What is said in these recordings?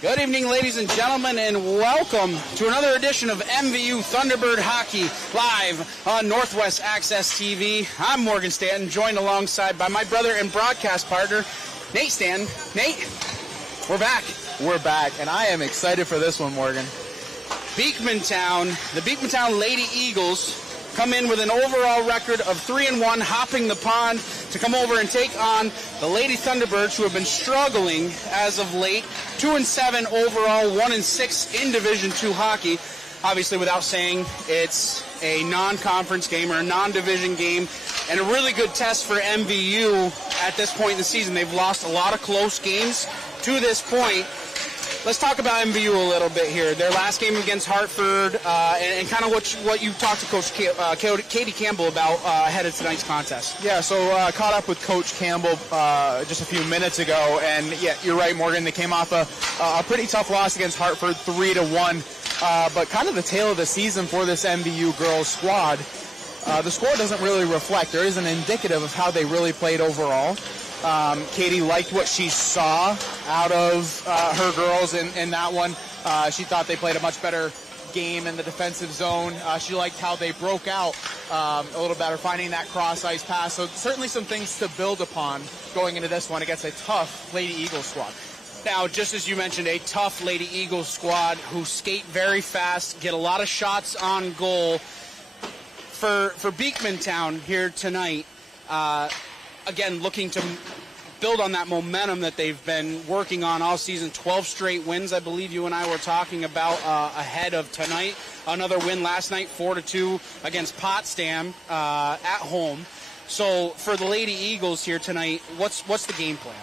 Good evening, ladies and gentlemen, and welcome to another edition of MVU Thunderbird Hockey live on Northwest Access TV. I'm Morgan Stanton, joined alongside by my brother and broadcast partner, Nate Stanton. Nate, we're back. We're back, and I am excited for this one, Morgan. Beekmantown, the Beekmantown Lady Eagles come in with an overall record of 3-1, hopping the pond to come over and take on the Lady Thunderbirds, who have been struggling as of late. 2-7 overall, 1-6 in Division II hockey. Obviously, without saying, it's a non-conference game or a non-division game, and a really good test for MVU at this point in the season. They've lost a lot of close games to this point. Let's talk about MVU a little bit here. Their last game against Hartford, and kind of what you talked to Coach Katie Campbell about ahead of tonight's contest. Yeah, so caught up with Coach Campbell just a few minutes ago, and yeah, you're right, Morgan. They came off a pretty tough loss against Hartford, 3-1. But kind of the tale of the season for this MVU girls squad. The score doesn't really reflect. There isn't indicative of how they really played overall. Katie liked what she saw out of her girls in that one. She thought they played a much better game in the defensive zone. She liked how they broke out a little better, finding that cross-ice pass. So certainly some things to build upon going into this one against a tough Lady Eagles squad. Now, just as you mentioned, a tough Lady Eagles squad who skate very fast, get a lot of shots on goal. For Beekmantown here tonight, again, looking to build on that momentum that they've been working on all season. 12 straight wins, I believe you and I were talking about ahead of tonight. Another win last night, 4-2 against Potsdam at home. So for the Lady Eagles here tonight, what's the game plan?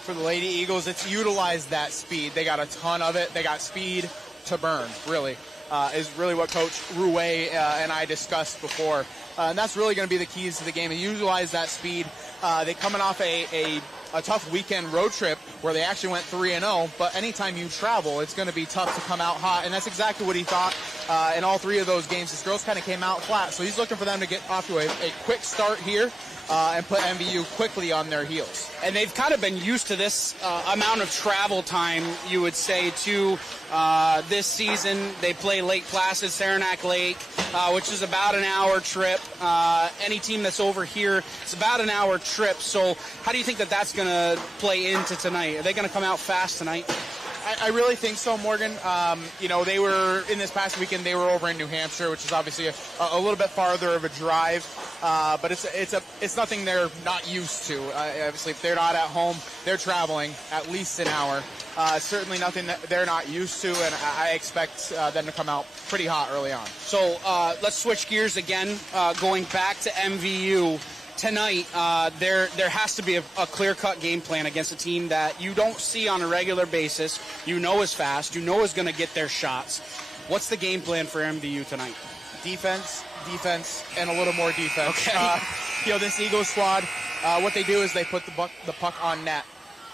For the Lady Eagles, it's utilize that speed. They got a ton of it. They got speed to burn, really, is really what Coach Rouet and I discussed before. And that's really going to be the keys to the game, and utilize that speed. They're coming off a tough weekend road trip where they actually went 3-0, but anytime you travel, it's going to be tough to come out hot, and that's exactly what he thought in all three of those games. His girls kind of came out flat, so he's looking for them to get off to a quick start here and put MVU quickly on their heels. And they've kind of been used to this amount of travel time, you would say, to this season. They play Lake Placid, Saranac Lake, which is about an hour trip. Any team that's over here, it's about an hour trip. So how do you think that that's going to play into tonight? Are they going to come out fast tonight? I really think so, Morgan. They were, in this past weekend, they were over in New Hampshire, which is obviously a little bit farther of a drive. But it's nothing they're not used to. Obviously, if they're not at home, they're traveling at least an hour. Certainly nothing that they're not used to, and I expect them to come out pretty hot early on. So let's switch gears again, going back to MVU. Tonight, there has to be a clear-cut game plan against a team that you don't see on a regular basis, you know is fast, you know is going to get their shots. What's the game plan for MVU tonight? Defense, and a little more defense. Okay. This Eagles squad, what they do is they put the puck on net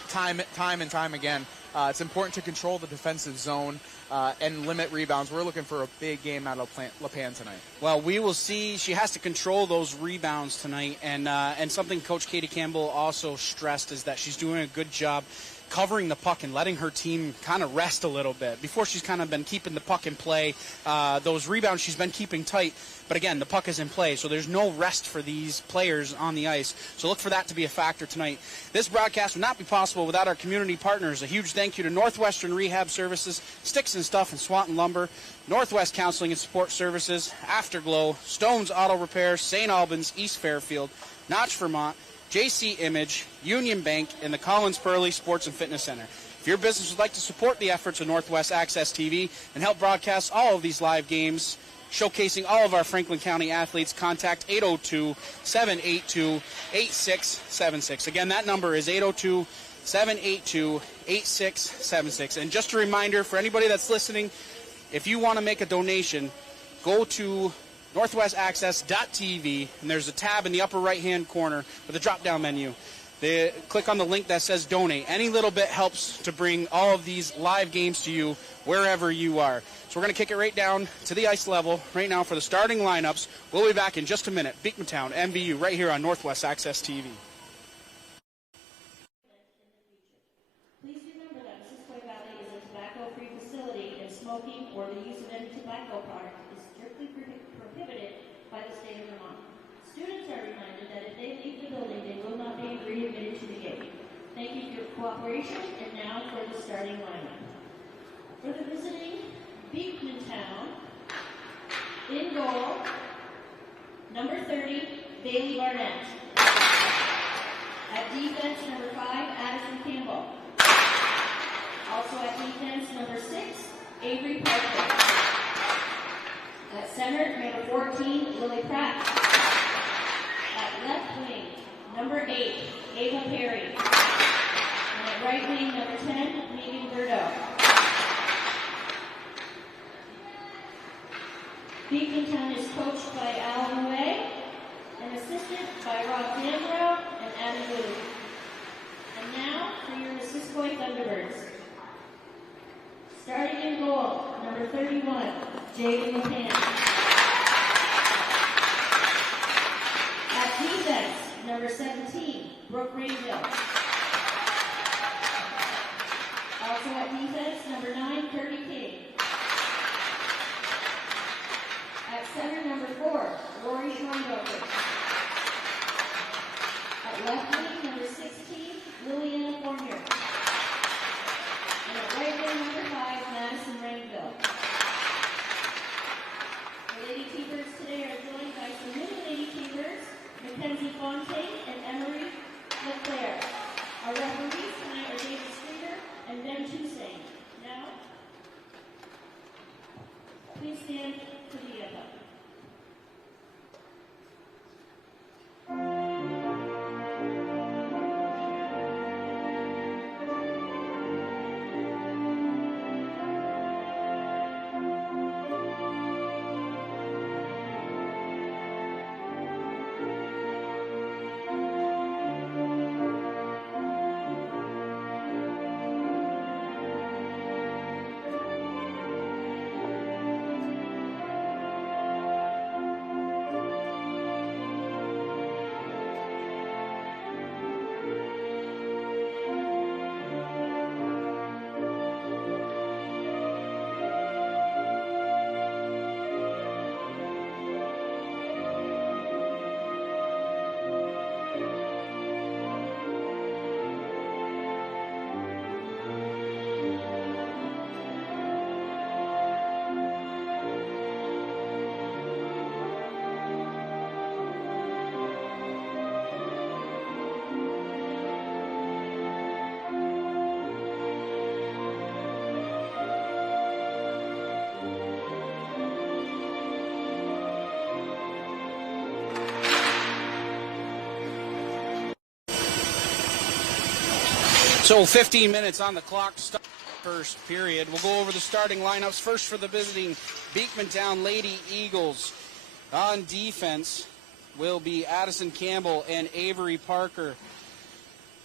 time and time again. It's important to control the defensive zone and limit rebounds. We're looking for a big game out of LaPan tonight. Well, we will see. She has to control those rebounds tonight, and something Coach Katie Campbell also stressed is that she's doing a good job covering the puck and letting her team kind of rest a little bit. Before, she's kind of been keeping the puck in play. Those rebounds she's been keeping tight. But again, the puck is in play, so there's no rest for these players on the ice. So look for that to be a factor tonight. This broadcast would not be possible without our community partners. A huge thank you to Northwestern Rehab Services, Sticks and Stuff and Swanton Lumber, Northwest Counseling and Support Services, Afterglow, Stone's Auto Repair, St. Albans, East Fairfield, Notch, Vermont, JC Image, Union Bank, and the Collins Pearly Sports and Fitness Center. If your business would like to support the efforts of Northwest Access TV and help broadcast all of these live games, showcasing all of our Franklin County athletes, contact 802-782-8676. Again, that number is 802-782-8676. And just a reminder for anybody that's listening, if you want to make a donation, go to northwestaccess.tv, and there's a tab in the upper right-hand corner with a drop-down menu. Click on the link that says donate. Any little bit helps to bring all of these live games to you wherever you are. So we're going to kick it right down to the ice level right now for the starting lineups. We'll be back in just a minute. Beekmantown, MVU, right here on Northwest Access TV. Please remember that Missisquoi Valley is a tobacco smoking or the use of any tobacco product is strictly prohibited by the state of Vermont. Students are reminded that if they leave the building, they will not be readmitted to the game. Thank you for your cooperation, and now for the starting lineup. For the visiting Beekmantown, in goal, number 30, Bailey Barnett. At defense, number 5, Addison Campbell. Also at defense, number 6, Avery Parker. At center, number 14, Lily Pratt. At left wing, number 8, Ava Perry. And at right wing, number 10, Megan Burdo. Beekmantown is coached by Alan Way and assisted by Rob Danborough and Adam Wood. And now for your Missisquoi Thunderbirds. Starting in goal, number 31, Jaden LePan. At defense, number 17, Brooke Rainville. Also at defense, number 9, Kirby King. At center, number 4, Rory Schweindoker. At left wing, number 16, Liliana Fournier. And at right wing, number 5, Madison Rainville. The Lady Keepers today are joined by some new Lady Keepers, Mackenzie Fontaine and Emery Leclerc. Our referees tonight are David Streeter and Ben Toussaint. Now, please stand for the anthem. So 15 minutes on the clock to start the first period. We'll go over the starting lineups. First for the visiting Beekmantown Lady Eagles. On defense will be Addison Campbell and Avery Parker.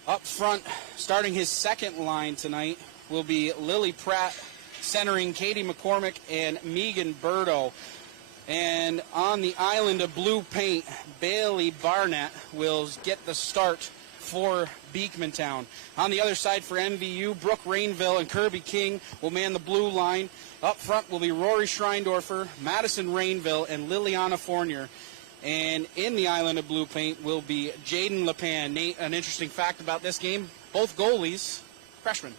Up front, starting his second line tonight, will be Lily Pratt, centering Katie McCormick and Megan Burdo. And on the island of blue paint, Bailey Barnett will get the start for Beekmantown. On the other side for MVU, Brooke Rainville and Kirby King will man the blue line. Up front will be Rory Schreindorfer, Madison Rainville, and Liliana Fournier. And in the island of blue paint will be Jaden LePan. Nate, an interesting fact about this game, both goalies, freshmen.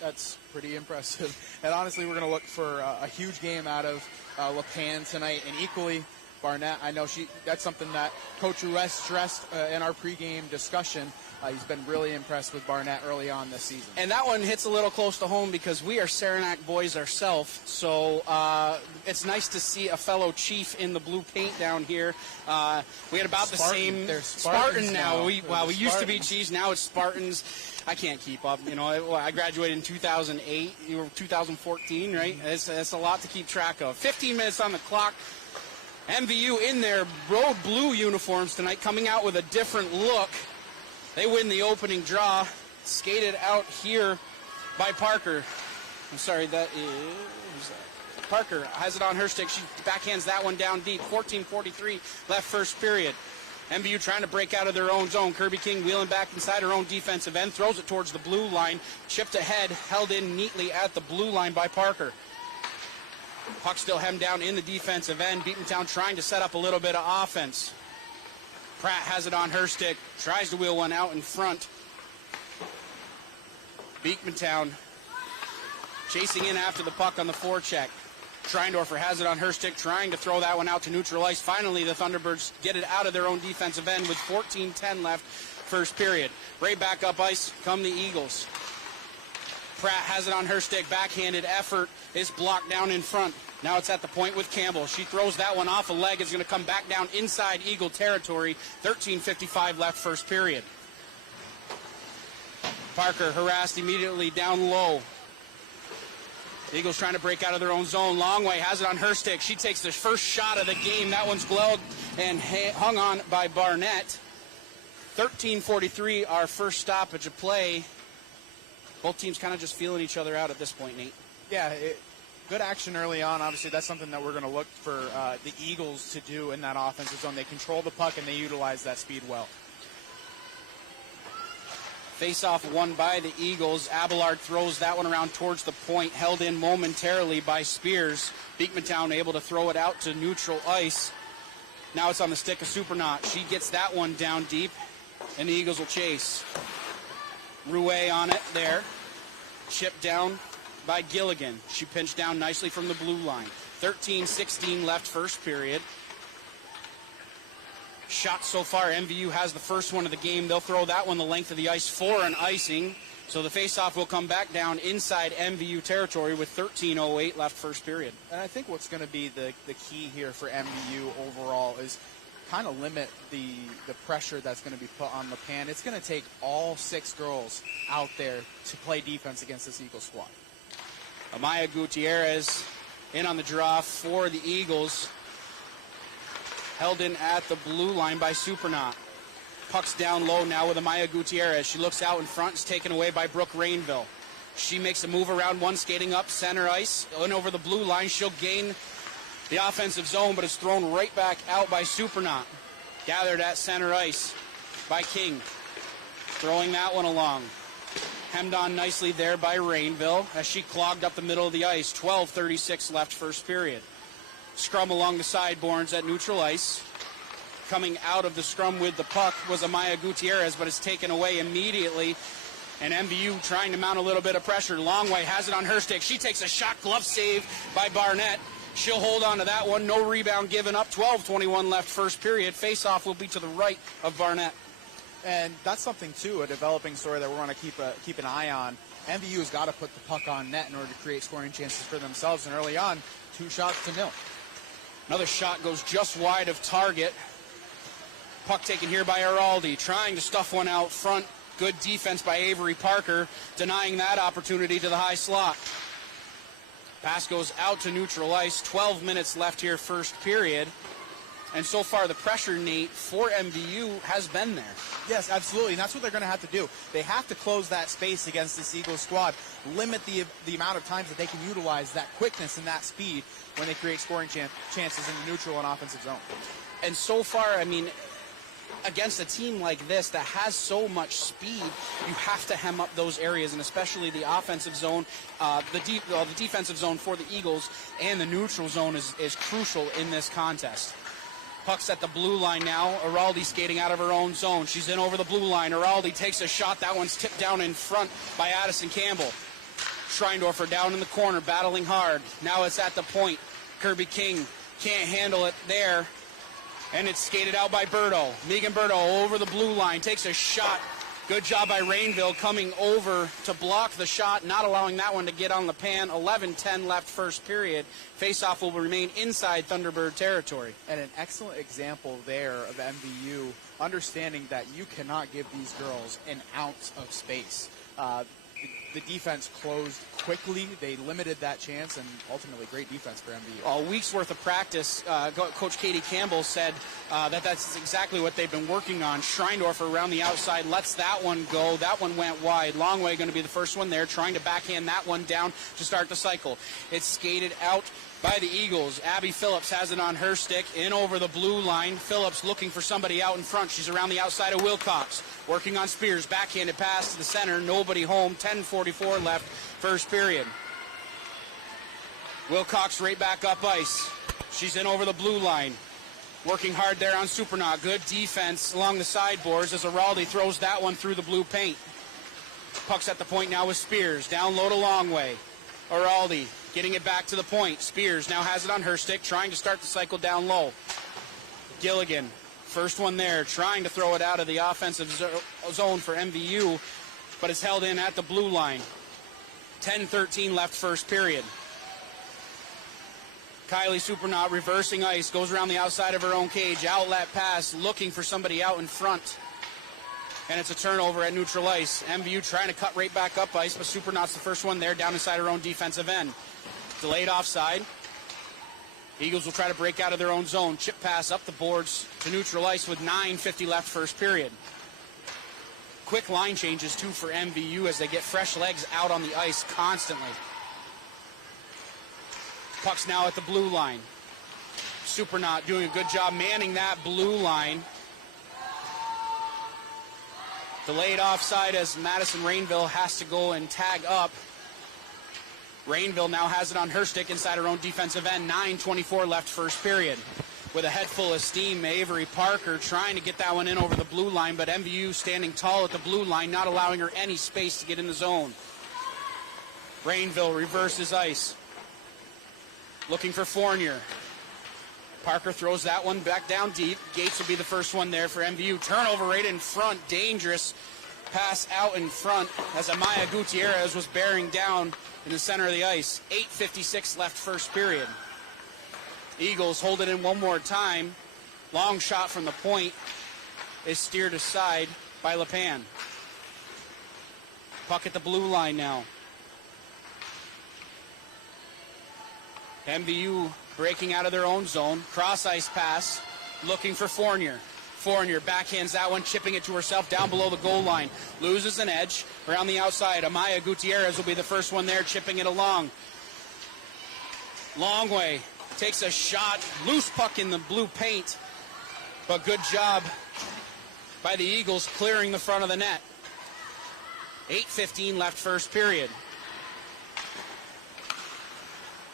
That's pretty impressive. And honestly, we're going to look for a huge game out of LePan tonight, and equally Barnett. I know that's something that Coach Ruess stressed in our pregame discussion. He's been really impressed with Barnett early on this season. And that one hits a little close to home because we are Saranac boys ourselves, so it's nice to see a fellow Chief in the blue paint down here. We had about the same. They're Spartan now. We used to be Spartans. Chiefs. Now it's Spartans. I can't keep up. You know, I graduated in 2008. You were 2014, right? It's a lot to keep track of. 15 minutes on the clock. MVU in their road blue uniforms tonight, coming out with a different look. They win the opening draw, skated out here by Parker. I'm sorry, that is Parker has it on her stick. She backhands that one down deep. 14:43 left first period. MVU trying to break out of their own zone. Kirby King wheeling back inside her own defensive end, throws it towards the blue line, chipped ahead, held in neatly at the blue line by Parker. Puck still hemmed down in the defensive end. Beekmantown trying to set up a little bit of offense. Pratt has it on her stick, tries to wheel one out in front. Beekmantown chasing in after the puck on the forecheck. Schreindorfer has it on her stick, trying to throw that one out to neutral ice. Finally, the Thunderbirds get it out of their own defensive end with 14:10 left, first period. Right back up ice come the Eagles. Pratt has it on her stick, backhanded effort is blocked down in front. Now it's at the point with Campbell. She throws that one off a leg. It's going to come back down inside Eagle territory. 13:55 left, first period. Parker harassed immediately down low. Eagles trying to break out of their own zone. Longway has it on her stick. She takes the first shot of the game. That one's glowed and hung on by Barnett. 13:43, our first stoppage of play. Both teams kind of just feeling each other out at this point, Nate. Yeah, good action early on. Obviously, that's something that we're going to look for the Eagles to do in that offensive zone. They control the puck and they utilize that speed well. Face-off won by the Eagles. Abelard throws that one around towards the point, held in momentarily by Spears. Beekmantown able to throw it out to neutral ice. Now it's on the stick of Supernaut. She gets that one down deep, and the Eagles will chase. Rouet on it there. Chipped down by Gilligan. She pinched down nicely from the blue line. 13:16 left, first period. Shots so far, MVU has the first one of the game. They'll throw that one the length of the ice for an icing. So the faceoff will come back down inside MVU territory with 13:08 left, first period. And I think what's going to be the key here for MVU overall is kind of limit the pressure that's going to be put on the pan. It's going to take all 6 girls out there to play defense against this Eagle squad. Amaya Gutierrez in on the draw for the Eagles. Held in at the blue line by Supernaut. Puck's down low now with Amaya Gutierrez. She looks out in front. It's taken away by Brooke Rainville. She makes a move around one, skating up center ice. And over the blue line, she'll gain the offensive zone, but it's thrown right back out by Supernaut. Gathered at center ice by King. Throwing that one along. Hemmed on nicely there by Rainville as she clogged up the middle of the ice. 12:36 left, first period. Scrum along the sideboards at neutral ice. Coming out of the scrum with the puck was Amaya Gutierrez, but it's taken away immediately. And MVU trying to mount a little bit of pressure. Longway has it on her stick. She takes a shot, glove save by Barnett. She'll hold on to that one. No rebound given up. 12:21 left, first period. Face-off will be to the right of Barnett. And that's something, too, a developing story that we're going to keep an eye on. MVU has got to put the puck on net in order to create scoring chances for themselves. And early on, 2-0. Another shot goes just wide of target. Puck taken here by Araldi, trying to stuff one out front. Good defense by Avery Parker, denying that opportunity to the high slot. Pass goes out to neutral ice. 12 minutes left here, first period. And so far, the pressure, Nate, for MVU has been there. Yes, absolutely, and that's what they're going to have to do. They have to close that space against this Eagles squad, limit the amount of times that they can utilize that quickness and that speed when they create scoring chances in the neutral and offensive zone. And so far, I mean, against a team like this that has so much speed, you have to hem up those areas, and especially the offensive zone, the defensive zone for the Eagles and the neutral zone is crucial in this contest. Puck's at the blue line now. Araldi skating out of her own zone. She's in over the blue line. Araldi takes a shot. That one's tipped down in front by Addison Campbell. Schreindorfer down in the corner, battling hard. Now it's at the point. Kirby King can't handle it there. And it's skated out by Berto. Megan Berto over the blue line. Takes a shot. Good job by Rainville coming over to block the shot, not allowing that one to get on the pan. 11:10 left, first period. Faceoff will remain inside Thunderbird territory. And an excellent example there of MVU understanding that you cannot give these girls an ounce of space. The defense closed quickly. They limited that chance, and ultimately great defense for MVU. A week's worth of practice. Coach Katie Campbell said that's exactly what they've been working on. Schreindorfer around the outside lets that one go. That one went wide. Longway going to be the first one there, trying to backhand that one down to start the cycle. It's skated out by the Eagles. Abby Phillips has it on her stick, in over the blue line. Phillips looking for somebody out in front. She's around the outside of Wilcox. Working on Spears. Backhanded pass to the center. Nobody home. 10:44 left, first period. Wilcox right back up ice. She's in over the blue line. Working hard there on Supernaut. Good defense along the sideboards as Araldi throws that one through the blue paint. Puck's at the point now with Spears. Down low to Longway. Araldi getting it back to the point. Spears now has it on her stick, trying to start the cycle down low. Gilligan, first one there, trying to throw it out of the offensive zone for MVU, but it's held in at the blue line. 10-13 left first period. Kylie Supernaut reversing ice, goes around the outside of her own cage, outlet pass, looking for somebody out in front. And it's a turnover at neutral ice. MVU trying to cut right back up ice, but Supernaut's the first one there, down inside her own defensive end. Delayed offside. Eagles will try to break out of their own zone. Chip pass up the boards to neutral ice with 9:50 left first period. Quick line changes, too, for MVU as they get fresh legs out on the ice constantly. Puck's now at the blue line. Supernaut doing a good job manning that blue line. Delayed offside as Madison Rainville has to go and tag up. Rainville now has it on her stick inside her own defensive end. 9:24 left first period. With a head full of steam, Avery Parker trying to get that one in over the blue line, but MVU standing tall at the blue line, not allowing her any space to get in the zone. Rainville reverses ice. Looking for Fournier. Parker throws that one back down deep. Gates will be the first one there for MVU. Turnover right in front. Dangerous pass out in front as Amaya Gutierrez was bearing down in the center of the ice. 8:56 left first period. Eagles hold it in one more time. Long shot from the point is steered aside by LePan. Puck at the blue line now. MVU breaking out of their own zone. Cross ice pass, looking for Fournier. Fournier backhands that one, chipping it to herself down below the goal line. Loses an edge around the outside. Amaya Gutierrez will be the first one there, chipping it along. Longway takes a shot. Loose puck in the blue paint. But good job by the Eagles clearing the front of the net. 8:15 left first period.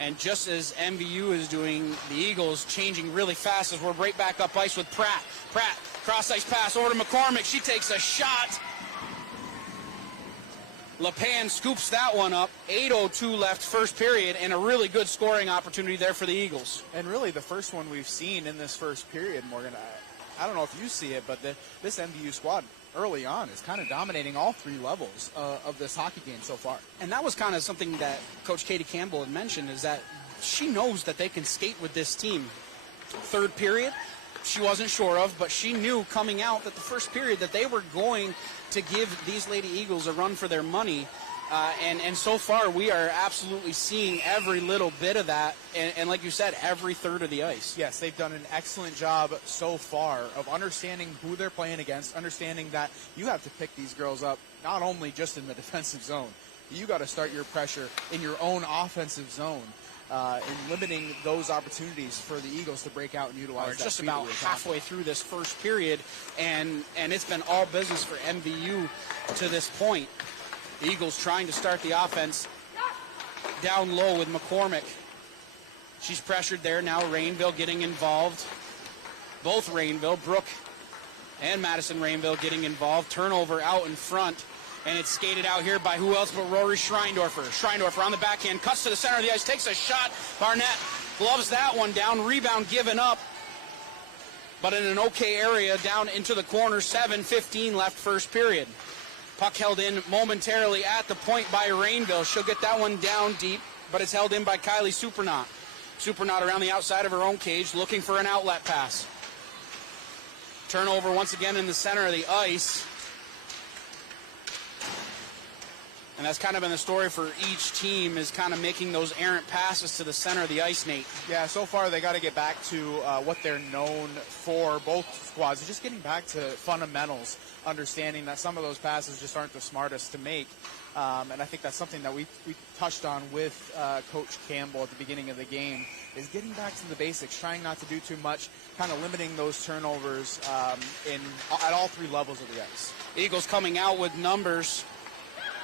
And just as MVU is doing, the Eagles changing really fast as we're right back up ice with Pratt. Pratt, cross-ice pass over to McCormick. She takes a shot. LePan scoops that one up. 8:02 left first period, and a really good scoring opportunity there for the Eagles. And really the first one we've seen in this first period, Morgan. I don't know if you see it, but this MVU squad early on is kind of dominating all three levels of this hockey game so far. And that was kind of something that Coach Katie Campbell had mentioned, is that she knows that they can skate with this team. Third period, she wasn't sure of, but she knew coming out that the first period that they were going to give these Lady Eagles a run for their money. And so far, we are absolutely seeing every little bit of that, and like you said, every third of the ice. Yes, they've done an excellent job so far of understanding who they're playing against, understanding that you have to pick these girls up not only just in the defensive zone. You got to start your pressure in your own offensive zone, and limiting those opportunities for the Eagles to break out and utilize We're that just speed about halfway through this first period, and it's been all business for MVU to this point. The Eagles trying to start the offense down low with McCormick. She's pressured there. Now Rainville getting involved. Both Rainville, Brooke and Madison Rainville getting involved. Turnover out in front. And it's skated out here by who else but Rory Schreindorfer. Schreindorfer on the backhand, cuts to the center of the ice, takes a shot. Barnett gloves that one down. Rebound given up. But in an okay area down into the corner. 7:15 left first period. Puck held in momentarily at the point by Rainville. She'll get that one down deep, but it's held in by Kylie Supernaut. Supernaut around the outside of her own cage, looking for an outlet pass. Turnover once again in the center of the ice. And that's kind of been the story for each team, is kind of making those errant passes to the center of the ice, Nate. Yeah, so far they got to get back to what they're known for, both squads, just getting back to fundamentals, understanding that some of those passes just aren't the smartest to make. And I think that's something that we touched on with Coach Campbell at the beginning of the game, is getting back to the basics, trying not to do too much, kind of limiting those turnovers at all three levels of the ice. Eagles coming out with numbers.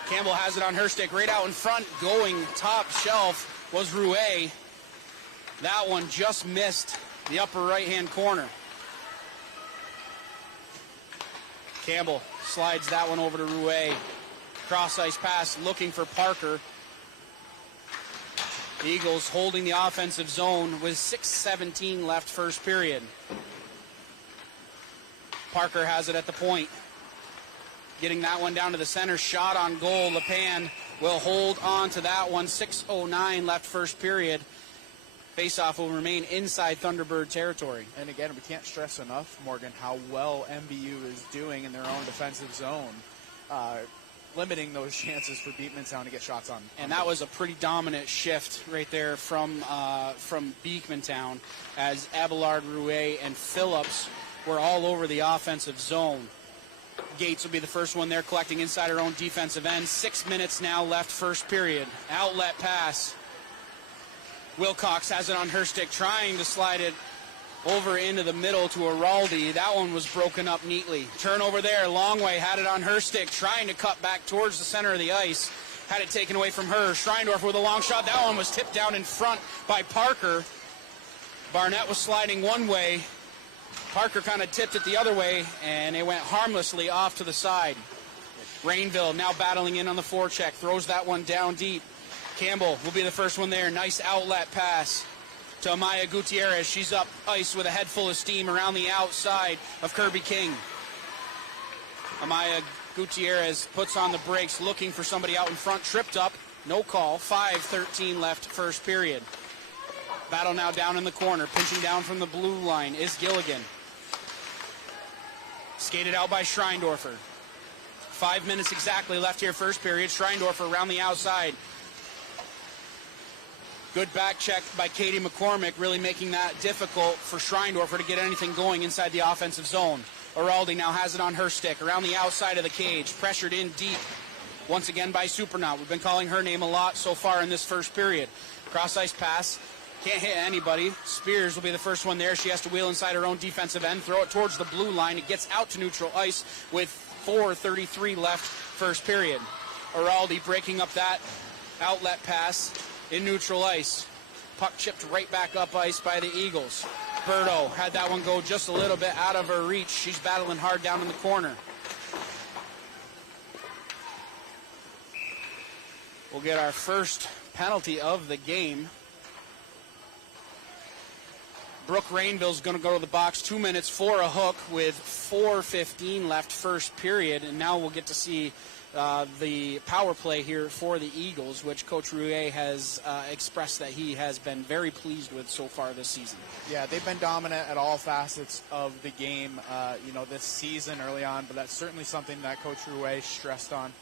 Campbell has it on her stick right out in front, going top shelf. was Rouet. That one just missed the upper right-hand corner. Campbell slides that one over to Rouet. Cross-ice pass looking for Parker. The Eagles holding the offensive zone with 6:17 left first period. Parker has it at the point. Getting that one down to the center. Shot on goal. LePan will hold on to that one. 6:09 left first period. Faceoff will remain inside Thunderbird territory. And again, we can't stress enough, Morgan, how well MVU is doing in their own defensive zone, limiting those chances for Beekmantown to get shots on. And that was a pretty dominant shift right there from Beekmantown, as Abelard, Rouet, and Phillips were all over the offensive zone. Gates will be the first one there, collecting inside her own defensive end. 6 minutes now left first period. Outlet pass. Wilcox has it on her stick, trying to slide it over into the middle to Araldi. That one was broken up neatly. Turnover there. Longway had it on her stick, trying to cut back towards the center of the ice. Had it taken away from her. Schreindorf with a long shot. That one was tipped down in front by Parker. Barnett was sliding one way. Parker kind of tipped it the other way, and it went harmlessly off to the side. Rainville now battling in on the forecheck. Throws that one down deep. Campbell will be the first one there. Nice outlet pass to Amaya Gutierrez. She's up ice with a head full of steam around the outside of Kirby King. Amaya Gutierrez puts on the brakes, looking for somebody out in front. Tripped up. No call. 5:13 left first period. Battle now down in the corner. Pinching down from the blue line is Gilligan. Skated out by Schreindorfer. 5 minutes exactly left here first period. Schreindorfer around the outside. Good back check by Katie McCormick, really making that difficult for Schreindorfer to get anything going inside the offensive zone. Araldi now has it on her stick around the outside of the cage. Pressured in deep once again by Supernaut. We've been calling her name a lot so far in this first period. Cross-ice pass. Can't hit anybody. Spears will be the first one there. She has to wheel inside her own defensive end, throw it towards the blue line. It gets out to neutral ice with 4:33 left first period. Araldi breaking up that outlet pass in neutral ice. Puck chipped right back up ice by the Eagles. Berto had that one go just a little bit out of her reach. She's battling hard down in the corner. We'll get our first penalty of the game. Brooke Rainville's going to go to the box. 2 minutes for a hook with 4:15 left first period. And now we'll get to see the power play here for the Eagles, which Coach Rouet has expressed that he has been very pleased with so far this season. Yeah, they've been dominant at all facets of the game, this season early on, but that's certainly something that Coach Rouet stressed on,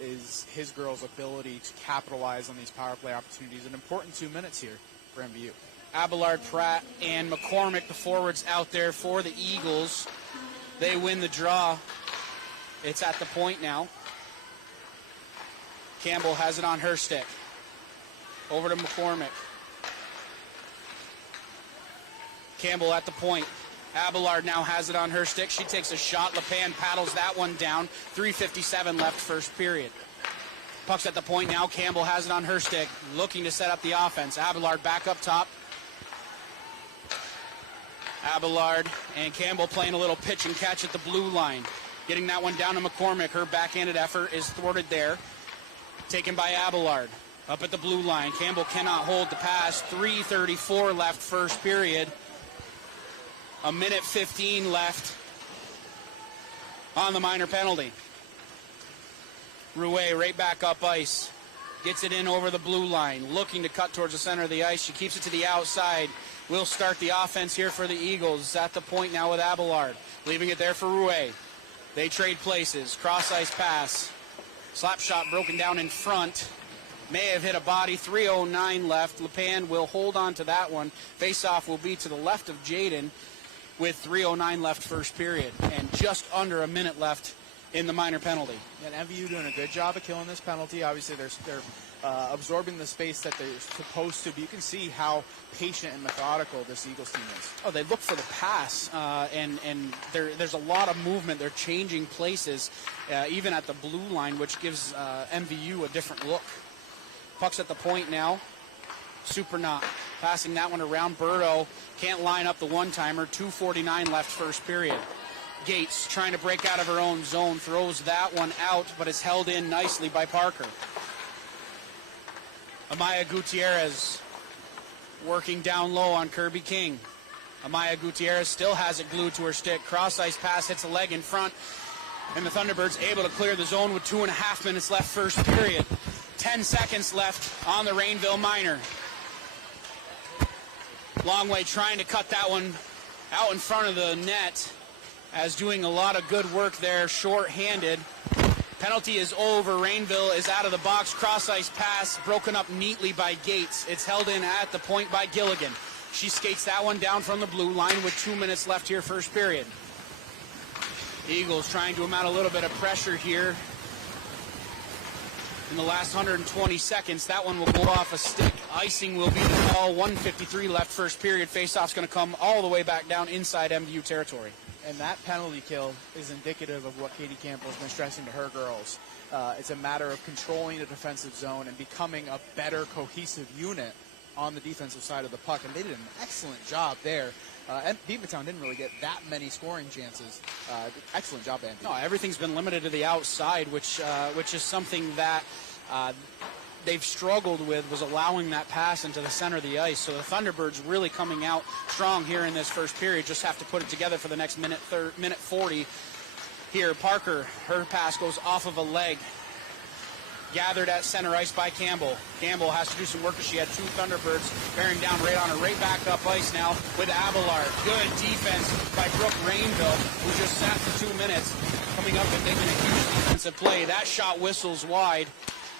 is his girls' ability to capitalize on these power play opportunities. An important 2 minutes here for MVU. Abelard, Pratt, and McCormick, the forwards out there for the Eagles. They win the draw. It's at the point now. Campbell has it on her stick. Over to McCormick. Campbell at the point. Abelard now has it on her stick. She takes a shot. LePan paddles that one down. 3:57 left first period. Puck's at the point now. Campbell has it on her stick, looking to set up the offense. Abelard back up top. Abelard and Campbell playing a little pitch and catch at the blue line. Getting that one down to McCormick. Her backhanded effort is thwarted there. Taken by Abelard. Up at the blue line. Campbell cannot hold the pass. 3:34 left first period. 1:15 left on the minor penalty. Rouet right back up ice. Gets it in over the blue line. Looking to cut towards the center of the ice. She keeps it to the outside. Will start the offense here for the Eagles. At the point now with Abelard. Leaving it there for Rouet. They trade places. Cross-ice pass. Slap shot broken down in front. May have hit a body. 3:09 left. LePan will hold on to that one. Face-off will be to the left of Jaden with 3:09 left first period. And just under a minute left in the minor penalty. And MVU doing a good job of killing this penalty. Obviously, they're absorbing the space that they're supposed to. But you can see how patient and methodical this Eagles team is. Oh, they look for the pass, and there's a lot of movement. They're changing places, even at the blue line, which gives MVU a different look. Puck's at the point now. Supernaught passing that one around. Burdo can't line up the one-timer. 2:49 left first period. Gates trying to break out of her own zone, throws that one out, but is held in nicely by Parker. Amaya Gutierrez working down low on Kirby King. Amaya Gutierrez still has it glued to her stick. Cross-ice pass hits a leg in front, and the Thunderbirds able to clear the zone with 2.5 minutes left first period. 10 seconds left on the Rainville Minor. Longway trying to cut that one out in front of the net, as doing a lot of good work there, short-handed. Penalty is over. Rainville is out of the box. Cross-ice pass broken up neatly by Gates. It's held in at the point by Gilligan. She skates that one down from the blue line with 2 minutes left here first period. Eagles trying to amount a little bit of pressure here in the last 120 seconds. That one will go off a stick. Icing will be the call. 1:53 left first period. Face-off's going to come all the way back down inside MVU territory. And that penalty kill is indicative of what Katie Campbell's been stressing to her girls. It's a matter of controlling the defensive zone and becoming a better cohesive unit on the defensive side of the puck. And they did an excellent job there. And Beekmantown didn't really get that many scoring chances. Excellent job, Andy. No, everything's been limited to the outside, which is something that they've struggled with, was allowing that pass into the center of the ice. So the Thunderbirds really coming out strong here in this first period. Just have to put it together for the next minute 40 here. Parker, her pass goes off of a leg. Gathered at center ice by Campbell. Campbell has to do some work because she had two Thunderbirds bearing down right on her. Right back up ice now with Abelard. Good defense by Brooke Rainville, who just sat for 2 minutes, coming up and making a huge defensive play. That shot whistles wide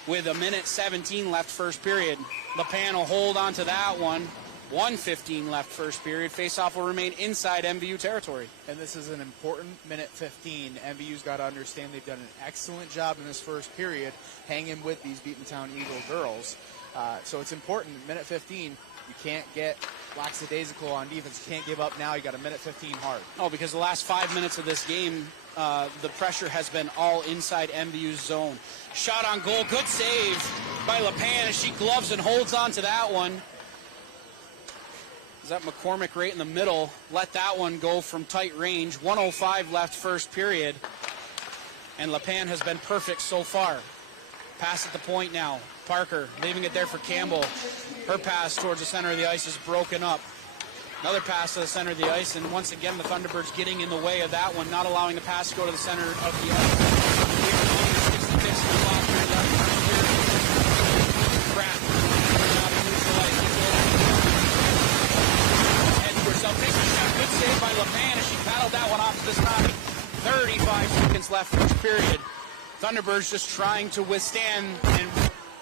with 1:17 left first period. LePan will hold on to that one. 1:15 left first period. Face-off will remain inside MVU territory. And this is an important minute 15. MVU's got to understand they've done an excellent job in this first period hanging with these Beekmantown Eagle girls. So it's important. Minute 15, you can't get lackadaisical on defense. You can't give up now. You got a minute 15 hard. Oh, because the last 5 minutes of this game, the pressure has been all inside MVU's zone. Shot on goal. Good save by LePan as she gloves and holds on to that one. Is that McCormick right in the middle? Let that one go from tight range. 1:05 left first period. And LePan has been perfect so far. Pass at the point now. Parker leaving it there for Campbell. Her pass towards the center of the ice is broken up. Another pass to the center of the ice, and once again the Thunderbirds getting in the way of that one, not allowing the pass to go to the center of the ice. Takes a shot. Good save by LePan as she paddled that one off to the side. 35 seconds left first period. Thunderbirds just trying to withstand, and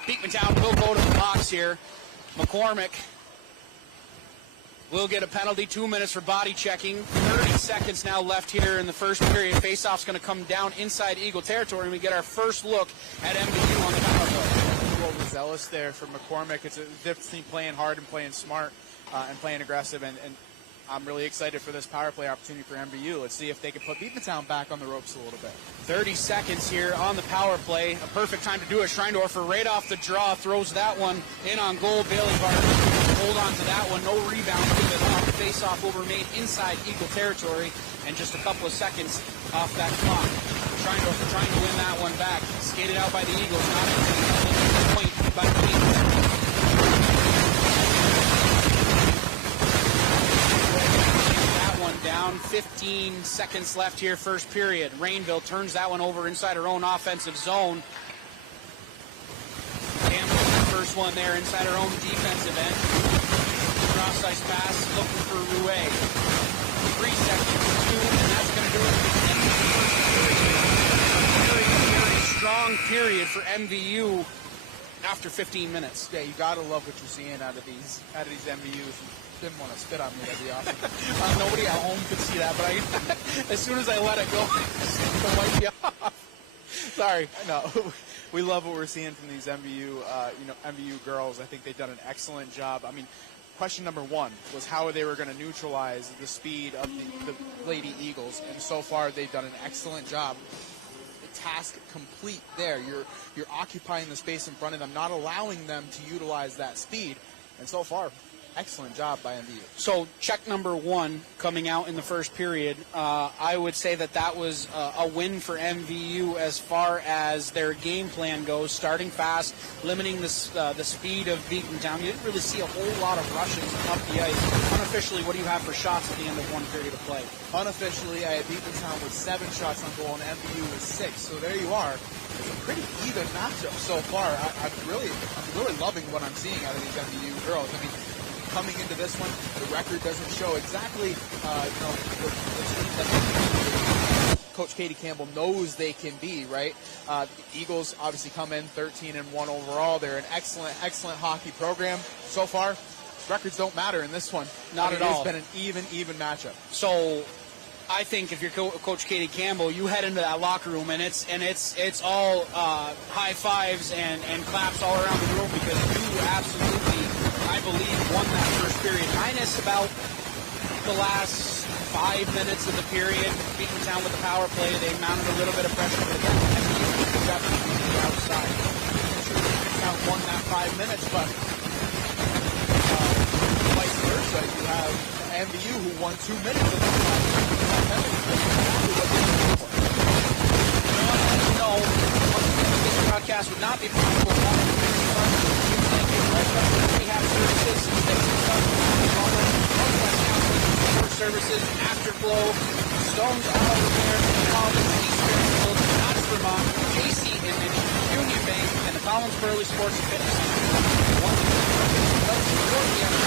Beekmantown will go to the box here. McCormick will get a penalty. 2 minutes for body checking. 30 seconds now left here in the first period. Face-off's going to come down inside Eagle territory, and we get our first look at MVU on the power play. Well, zealous there for McCormick. It's a difference between playing hard and playing smart and playing aggressive, and I'm really excited for this power play opportunity for MVU. Let's see if they can put Beekmantown back on the ropes a little bit. 30 seconds here on the power play. A perfect time to do it. Schreindorfer right off the draw throws that one in on goal. Bailey Barton hold on to that one. No rebound. Give it off. The face-off will remain inside Eagle territory. And just a couple of seconds off that clock. Schreindorfer trying to win that one back. Skated out by the Eagles. Not a point by the Eagles. Down 15 seconds left here first period. Rainville turns that one over inside her own offensive zone. Campbell, first one there inside her own defensive end. Cross-ice pass, looking for Rouet. 3 seconds, 2, and that's going to do it for the end of the first period. Very strong period for MVU after 15 minutes. Yeah, you got to love what you're seeing out of these MVUs. Didn't want to spit on me every often. Nobody at home could see that, but as soon as I let it go, it wipe you off. Sorry. No, we love what we're seeing from these MVU, MVU girls. I think they've done an excellent job. I mean, question number one was how they were going to neutralize the speed of the Lady Eagles, and so far they've done an excellent job. The task complete there. You're occupying the space in front of them, not allowing them to utilize that speed. And so far, excellent job by MVU. So check number one coming out in the first period, I would say that was a win for MVU as far as their game plan goes, starting fast, limiting the speed of Beekmantown. You didn't really see a whole lot of rushes up the ice. Unofficially, what do you have for shots at the end of one period of play? Unofficially, I had Beekmantown with 7 shots on goal and MVU with 6. So there you are. It's a pretty even matchup so far. I'm really loving what I'm seeing out of these MVU girls. I mean, coming into this one, the record doesn't show exactly, the team that Coach Katie Campbell knows they can be, right? The Eagles obviously come in 13-1 overall. They're an excellent hockey program so far. Records don't matter in this one. Not at all. It's been an even matchup. So I think if you're Coach Katie Campbell, you head into that locker room and it's all high fives and claps all around the room because you absolutely, I believe, won that first period. Minus about the last 5 minutes of the period, Beekmantown with the power play, they mounted a little bit of pressure, but again, MVU got to the outside. Beekmantown won that 5 minutes, but vice versa, you have MVU who won 2 minutes of the No, this broadcast would not be possible. Rehab services, services, Afterflow, Stones Auto Repair, Collins, Eastern Field, Knox, Vermont, JC Image, Union Bank, and the Collins Burley Sports and Fitness Center. Let's support the effort.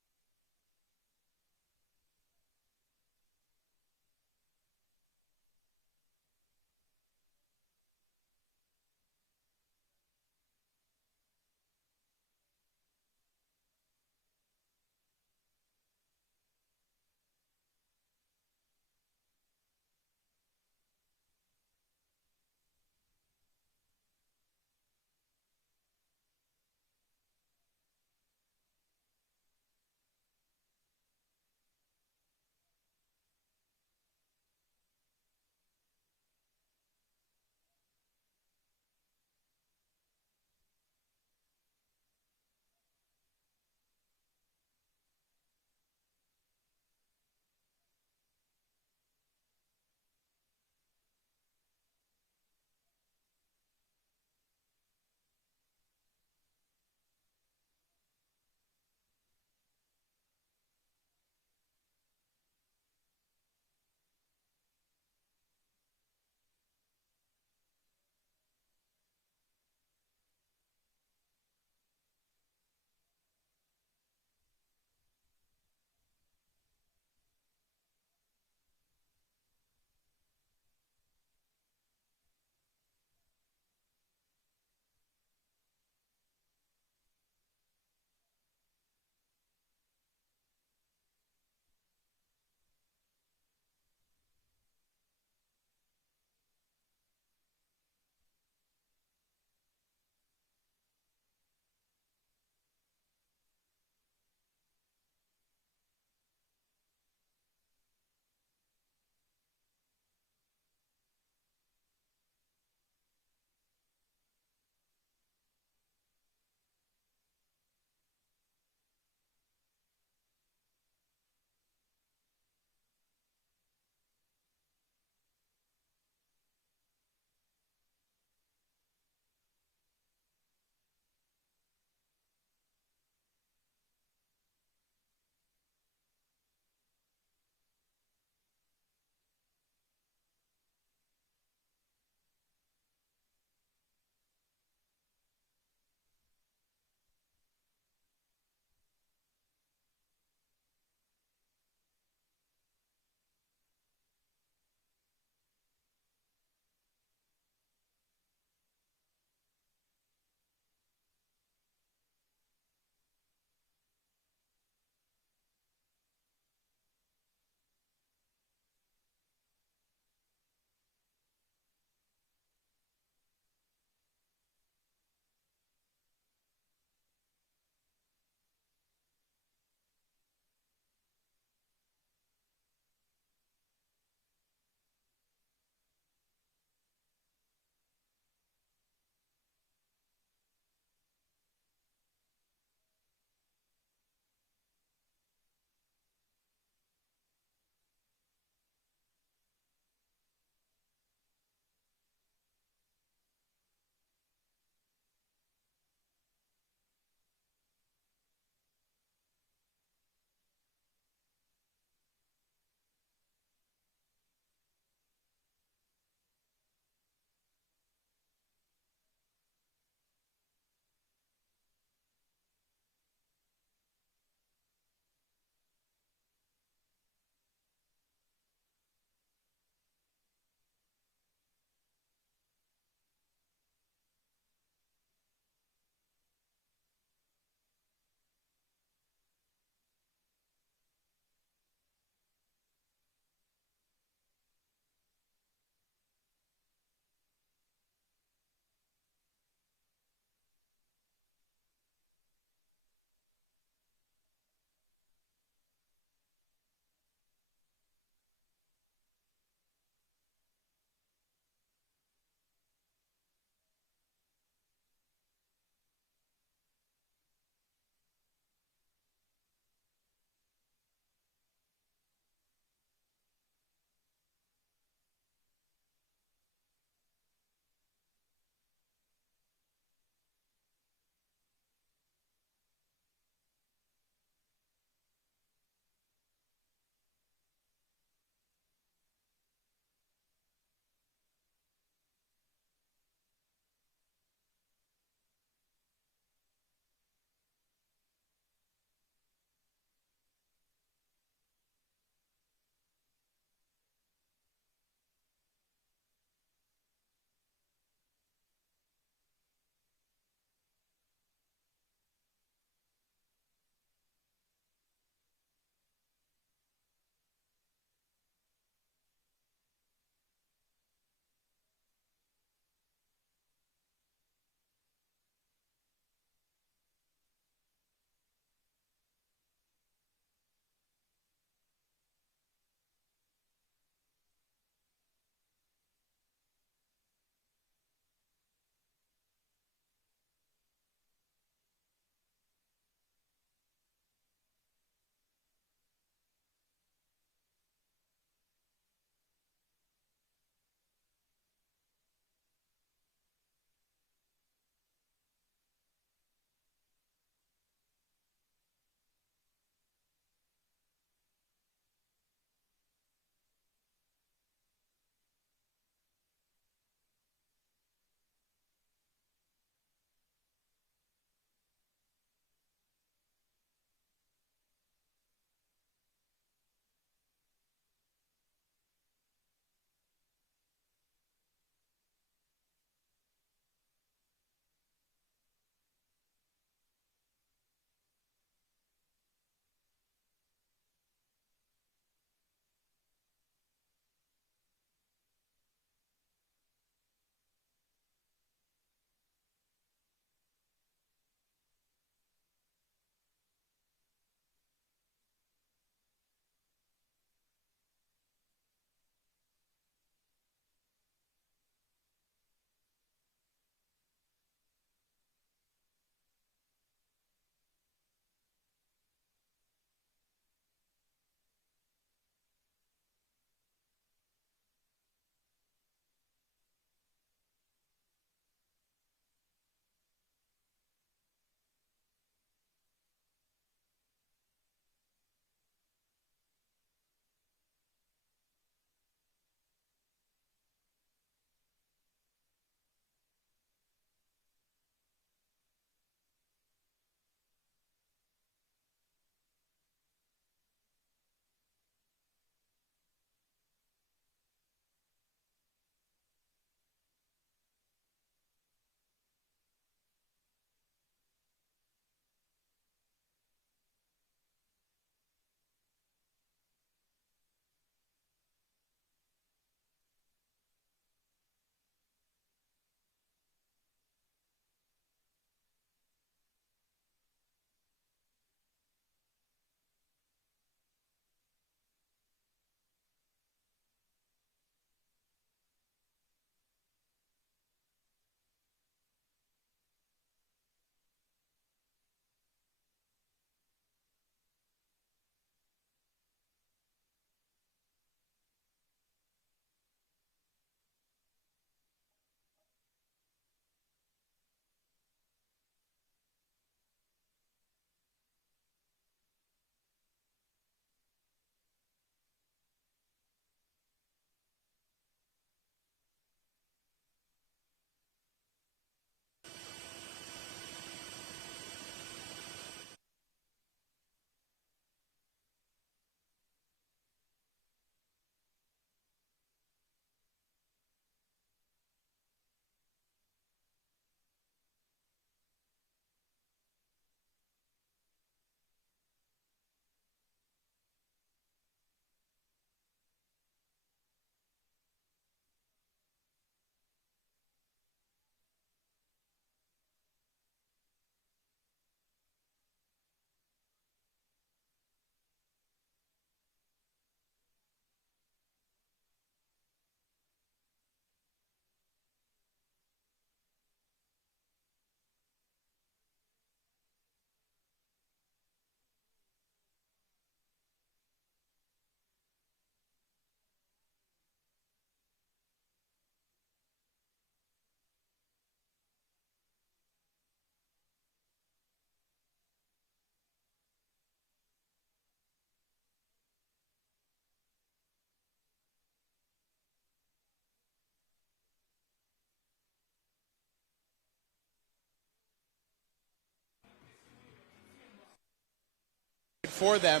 for them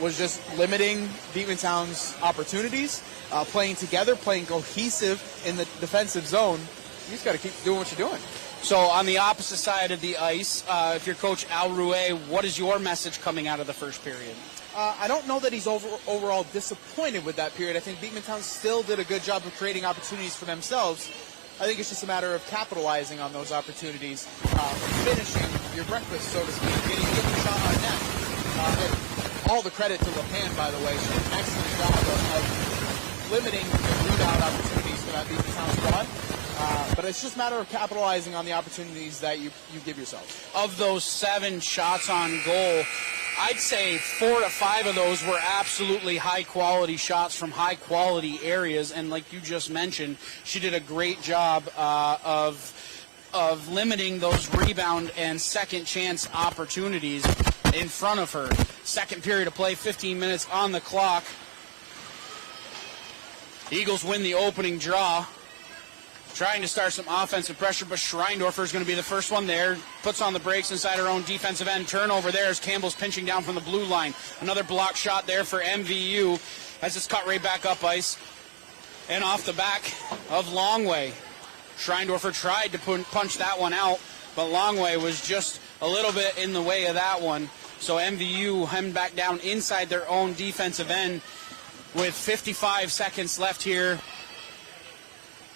was just limiting Beekmantown's opportunities, playing together, playing cohesive in the defensive zone. You just got to keep doing what you're doing. So on the opposite side of the ice, if you're Coach Al Rouet, what is your message coming out of the first period? I don't know that he's overall disappointed with that period. I think Beekmantown still did a good job of creating opportunities for themselves. I think it's just a matter of capitalizing on those opportunities, finishing your breakfast, so to speak, getting a shot on net. And all the credit to LePan, by the way. She did an excellent job of limiting the rebound opportunities for that Beekmantown squad. But it's just a matter of capitalizing on the opportunities that you give yourself. Of those 7 shots on goal, I'd say 4 to 5 of those were absolutely high-quality shots from high-quality areas. And like you just mentioned, she did a great job of limiting those rebound and second-chance opportunities in front of her. Second period of play, 15 minutes on the clock. Eagles win the opening draw. Trying to start some offensive pressure, but Schreindorfer is going to be the first one there. Puts on the brakes inside her own defensive end. Turnover there as Campbell's pinching down from the blue line. Another block shot there for MVU as it's cut right back up ice. And off the back of Longway. Schreindorfer tried to punch that one out, but Longway was just a little bit in the way of that one. So MVU hemmed back down inside their own defensive end with 55 seconds left here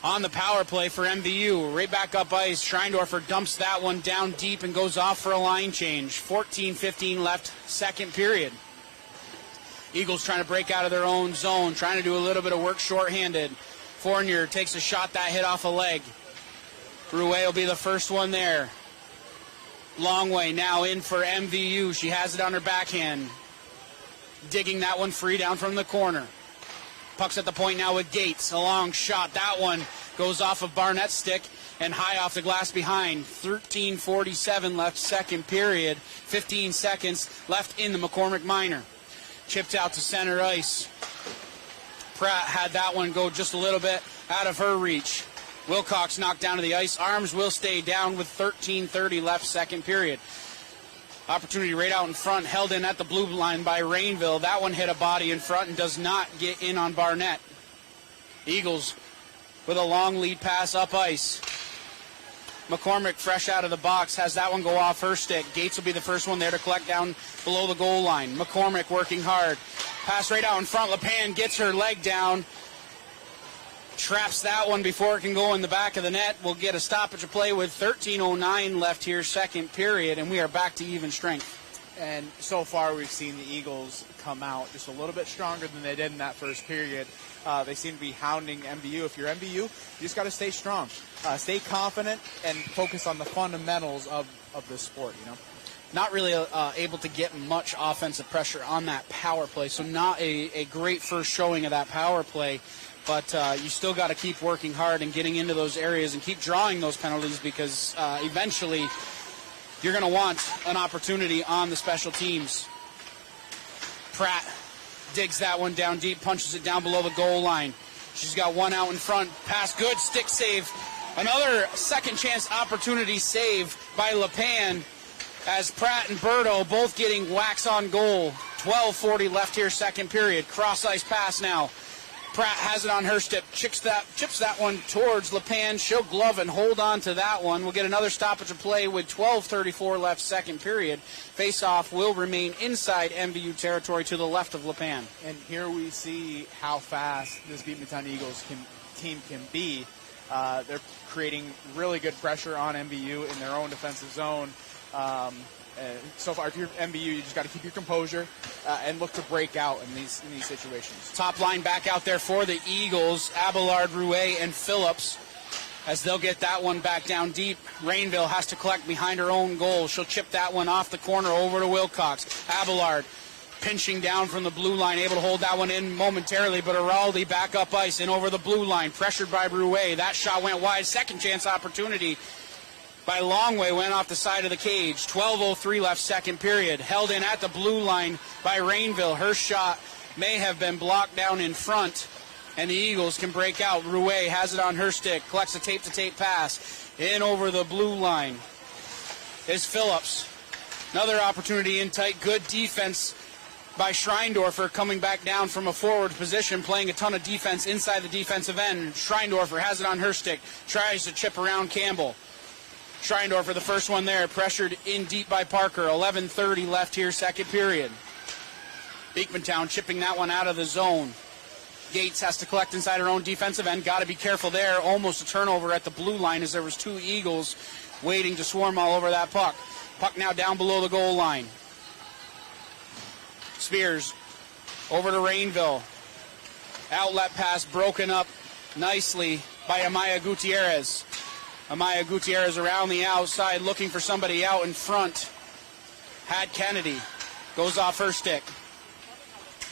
on the power play for MVU. Right back up ice. Schreindorfer dumps that one down deep and goes off for a line change. 14-15 left, second period. Eagles trying to break out of their own zone, trying to do a little bit of work shorthanded. Fournier takes a shot that hit off a leg. Rouet will be the first one there. Longway now in for MVU. She has it on her backhand. Digging that one free down from the corner. Puck's at the point now with Gates. A long shot. That one goes off of Barnett's stick and high off the glass behind. 13:47 left, second period. 15 seconds left in the McCormick Minor. Chipped out to center ice. Pratt had that one go just a little bit out of her reach. Wilcox knocked down to the ice. Arms will stay down with 13:30 left, second period. Opportunity right out in front, held in at the blue line by Rainville. That one hit a body in front and does not get in on Barnett. Eagles with a long lead pass up ice. McCormick, fresh out of the box, has that one go off her stick. Gates will be the first one there to collect down below the goal line. McCormick working hard. Pass right out in front. LePan gets her leg down. Traps that one before it can go in the back of the net. We'll get a stoppage of play with 13:09 left here, second period, and we are back to even strength. And so far we've seen the Eagles come out just a little bit stronger than they did in that first period. They seem to be hounding MVU. If you're MVU, you just got to stay strong. Stay confident and focus on the fundamentals of this sport, you know. Not really able to get much offensive pressure on that power play, so not a great first showing of that power play. But you still got to keep working hard and getting into those areas and keep drawing those penalties because eventually you're going to want an opportunity on the special teams. Pratt digs that one down deep, punches it down below the goal line. She's got one out in front. Pass good, stick save. Another second chance opportunity save by LePan as Pratt and Berto both getting whacks on goal. 12:40 left here, second period. Cross ice pass now. Pratt has it on her stick, chips that one towards LePan. She'll glove and hold on to that one. We'll get another stoppage of play with 12:34 left, second period. Face-off will remain inside MVU territory to the left of LePan. And here we see how fast this Beekmantown Eagles team can be. They're creating really good pressure on MVU in their own defensive zone. So far, if you're MVU, you just got to keep your composure and look to break out in these situations. Top line back out there for the Eagles. Abelard, Rouet, and Phillips as they'll get that one back down deep. Rainville has to collect behind her own goal. She'll chip that one off the corner over to Wilcox. Abelard pinching down from the blue line, able to hold that one in momentarily, but Araldi back up ice and over the blue line, pressured by Rouet. That shot went wide. Second chance opportunity by Longway went off the side of the cage. 12:03 left, second period. Held in at the blue line by Rainville. Her shot may have been blocked down in front, and the Eagles can break out. Rouet has it on her stick, collects a tape-to-tape pass. In over the blue line is Phillips. Another opportunity in tight. Good defense by Schreindorfer, coming back down from a forward position, playing a ton of defense inside the defensive end. Schreindorfer has it on her stick, tries to chip around Campbell. Schreindorfer, the first one there, pressured in deep by Parker. 11:30 left here, second period. Beekmantown chipping that one out of the zone. Gates has to collect inside her own defensive end. Got to be careful there. Almost a turnover at the blue line as there was two Eagles waiting to swarm all over that puck. Puck now down below the goal line. Spears over to Rainville. Outlet pass broken up nicely by Amaya Gutierrez. Amaya Gutierrez around the outside looking for somebody out in front. Had Kennedy. Goes off her stick.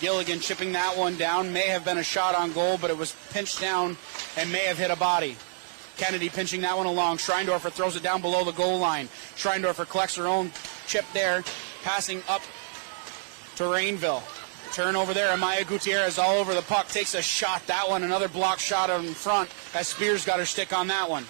Gilligan chipping that one down. May have been a shot on goal, but it was pinched down and may have hit a body. Kennedy pinching that one along. Schreindorfer throws it down below the goal line. Schreindorfer collects her own chip there, passing up to Rainville. Turnover there. Amaya Gutierrez all over the puck. Takes a shot. That one, another block shot in front as Spears got her stick on that one.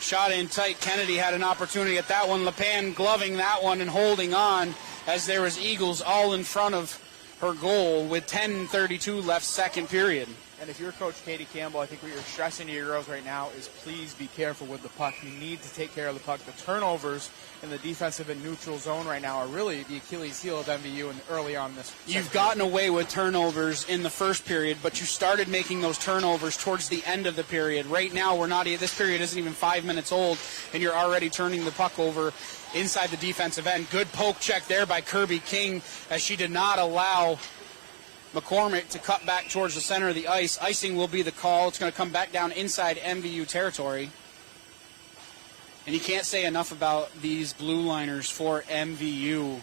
Shot in tight. Kennedy had an opportunity at that one. LePan gloving that one and holding on as there was Eagles all in front of her goal with 10:32 left, second period. And if you're Coach Katie Campbell, I think what you're stressing to your girls right now is please be careful with the puck. You need to take care of the puck. The turnovers in the defensive and neutral zone right now are really the Achilles heel of MVU and early on this. You've gotten away with turnovers in the first period, but you started making those turnovers towards the end of the period. Right now, this period isn't even 5 minutes old, and you're already turning the puck over inside the defensive end. Good poke check there by Kirby King as she did not allow McCormick to cut back towards the center of the ice. Icing will be the call. It's going to come back down inside MVU territory. And you can't say enough about these blue liners for MVU.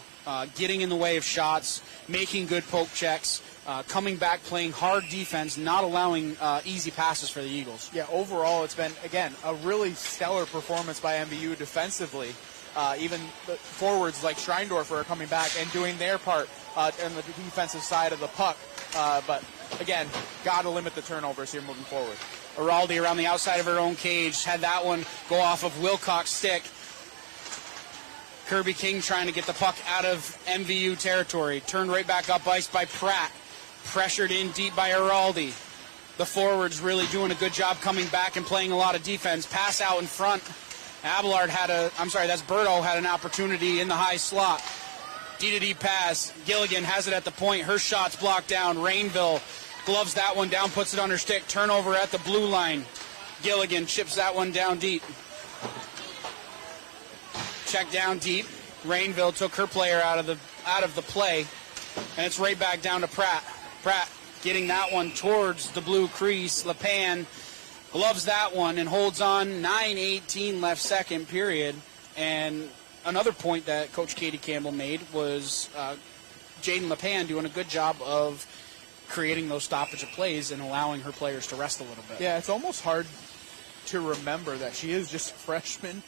Getting in the way of shots, making good poke checks, coming back, playing hard defense, not allowing easy passes for the Eagles. Yeah, overall it's been, again, a really stellar performance by MVU defensively. Even the forwards like Schreindorfer are coming back and doing their part on the defensive side of the puck. But, again, got to limit the turnovers here moving forward. Araldi around the outside of her own cage. Had that one go off of Wilcox's stick. Kirby King trying to get the puck out of MVU territory. Turned right back up ice by Pratt. Pressured in deep by Araldi. The forwards really doing a good job coming back and playing a lot of defense. Pass out in front. Berto had an opportunity in the high slot. D-to-D pass. Gilligan has it at the point. Her shot's blocked down. Rainville gloves that one down, puts it on her stick. Turnover at the blue line. Gilligan chips that one down deep. Check down deep. Rainville took her player out of the play, and it's right back down to Pratt. Pratt getting that one towards the blue crease. LePan gloves that one and holds on. 9:18 left, second period. And another point that Coach Katie Campbell made was Jaden LePan doing a good job of creating those stoppage of plays and allowing her players to rest a little bit. Yeah, it's almost hard to remember that she is just a freshman.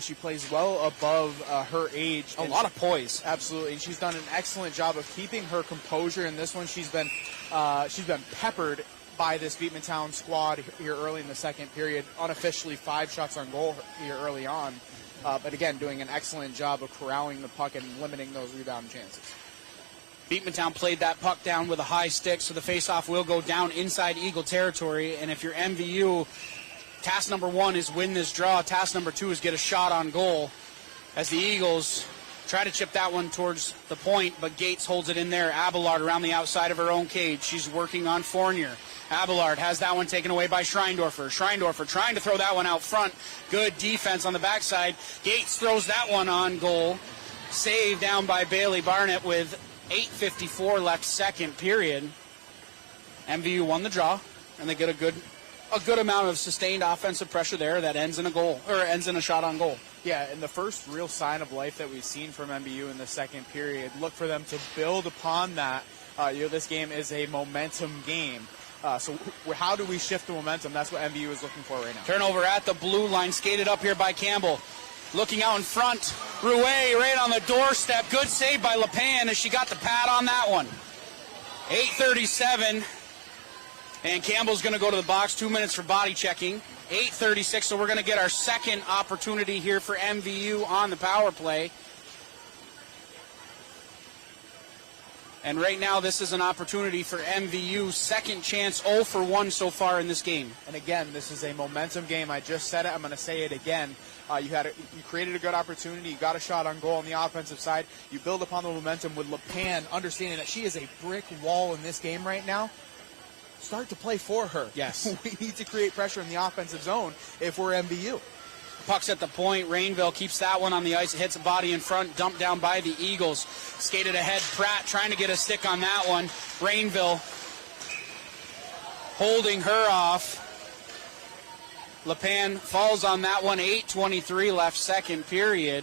She plays well above her age. A lot of poise. Absolutely. And she's done an excellent job of keeping her composure in this one. She's been peppered by this Beekmantown squad here early in the second period. Unofficially 5 shots on goal here early on. But again, doing an excellent job of corralling the puck and limiting those rebound chances. Beekmantown played that puck down with a high stick, so the faceoff will go down inside Eagle territory. And if you're MVU, task number 1 is win this draw. Task number 2 is get a shot on goal. As the Eagles try to chip that one towards the point, but Gates holds it in there. Abelard around the outside of her own cage. She's working on Fournier. Abelard has that one taken away by Schreindorfer. Schreindorfer trying to throw that one out front. Good defense on the backside. Gates throws that one on goal. Saved down by Bailey Barnett with 8:54 left, second period. MVU won the draw, and they get a good amount of sustained offensive pressure there that ends in a goal, or ends in a shot on goal. Yeah, and the first real sign of life that we've seen from MVU in the second period. Look for them to build upon that. This game is a momentum game. So how do we shift the momentum? That's what MVU is looking for right now. Turnover at the blue line, skated up here by Campbell. Looking out in front, Rouet right on the doorstep. Good save by LePan as she got the pad on that one. 8:37, and Campbell's going to go to the box. 2 minutes for body checking. 8:36, so we're going to get our second opportunity here for MVU on the power play. And right now, this is an opportunity for MVU. Second chance, 0 for 1 so far in this game. And again, this is a momentum game. I just said it. I'm going to say it again. You created a good opportunity. You got a shot on goal on the offensive side. You build upon the momentum with LePan, understanding that she is a brick wall in this game right now. Start to play for her. Yes. We need to create pressure in the offensive zone if we're MVU. Puck's at the point. Rainville keeps that one on the ice. It hits a body in front, dumped down by the Eagles. Skated ahead. Pratt trying to get a stick on that one. Rainville holding her off. LePan falls on that one. 8:23 left, second period.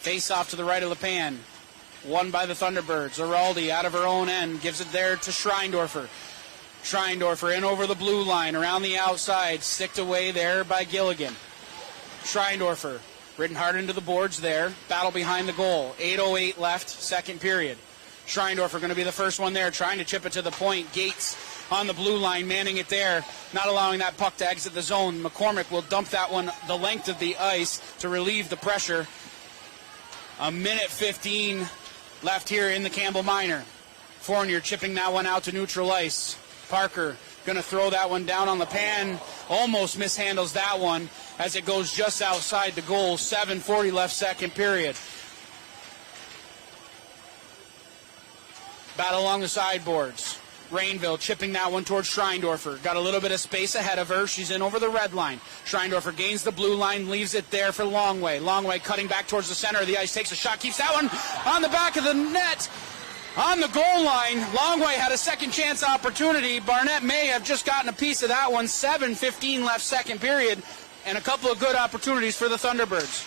Face off to the right of LePan. Won by the Thunderbirds. Araldi out of her own end. Gives it there to Schreindorfer. Schreindorfer in over the blue line, around the outside, sticked away there by Gilligan. Schreindorfer ridden hard into the boards there, battle behind the goal. 8:08 left, second period. Schreindorfer going to be the first one there, trying to chip it to the point. Gates on the blue line, manning it there, not allowing that puck to exit the zone. McCormick will dump that one the length of the ice to relieve the pressure. A minute 15 left here in the Campbell Minor. Fournier chipping that one out to neutral ice. Parker going to throw that one down on LePan. Almost mishandles that one as it goes just outside the goal. 7:40 left, second period. Battle along the sideboards. Rainville chipping that one towards Schreindorfer. Got a little bit of space ahead of her. She's in over the red line. Schreindorfer gains the blue line, leaves it there for Longway. Longway cutting back towards the center of the ice, takes a shot, keeps that one on the back of the net. On the goal line, Longway had a second chance opportunity. Barnett may have just gotten a piece of that one. 7:15 left, second period, and a couple of good opportunities for the Thunderbirds.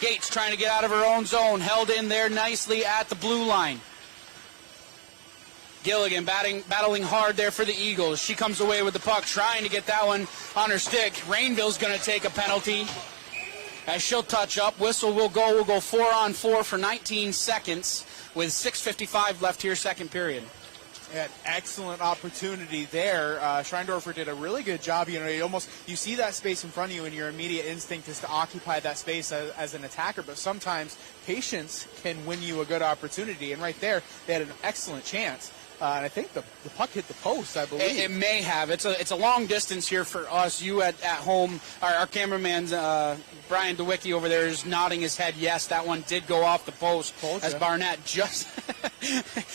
Gates trying to get out of her own zone, held in there nicely at the blue line. Gilligan battling hard there for the Eagles. She comes away with the puck, trying to get that one on her stick. Rainville's going to take a penalty as she'll touch up. Whistle will go. We'll go 4-on-4 for 19 seconds with 6:55 left here, second period. An excellent opportunity there. Schreindorfer did a really good job. You see that space in front of you, and your immediate instinct is to occupy that space as an attacker. But sometimes patience can win you a good opportunity. And right there, they had an excellent chance. And I think the puck hit the post, I believe. It may have. It's a long distance here for us. You at home, our cameraman, Brian DeWicki over there is nodding his head. Yes, that one did go off the post. As Barnett just...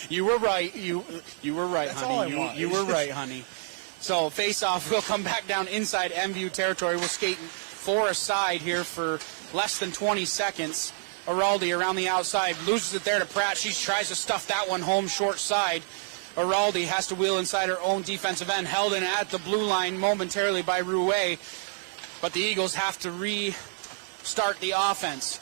You were right. You were right, That's honey. all I want. You were right, honey. So face-off will come back down inside MVU territory. We'll skate 4 aside here for less than 20 seconds. Araldi around the outside. Loses it there to Pratt. She tries to stuff that one home short side. Araldi has to wheel inside her own defensive end, held in at the blue line momentarily by Rouet, but the Eagles have to restart the offense.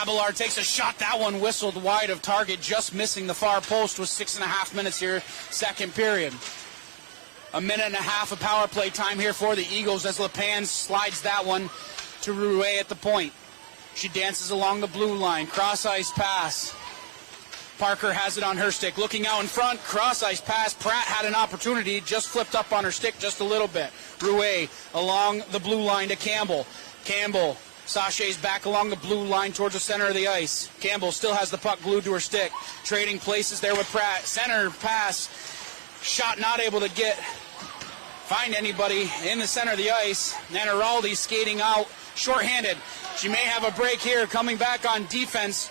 Abelard takes a shot, that one whistled wide of target, just missing the far post with 6.5 minutes here, second period. A minute and a half of power play time here for the Eagles as LePan slides that one to Rouet at the point. She dances along the blue line, cross-ice pass. Parker has it on her stick, looking out in front, cross-ice pass. Pratt had an opportunity, just flipped up on her stick just a little bit. Rouet along the blue line to Campbell. Campbell sachets back along the blue line towards the center of the ice. Campbell still has the puck glued to her stick, trading places there with Pratt. Center pass, shot not able to find anybody in the center of the ice. Nanaraldi skating out, shorthanded. She may have a break here. Coming back on defense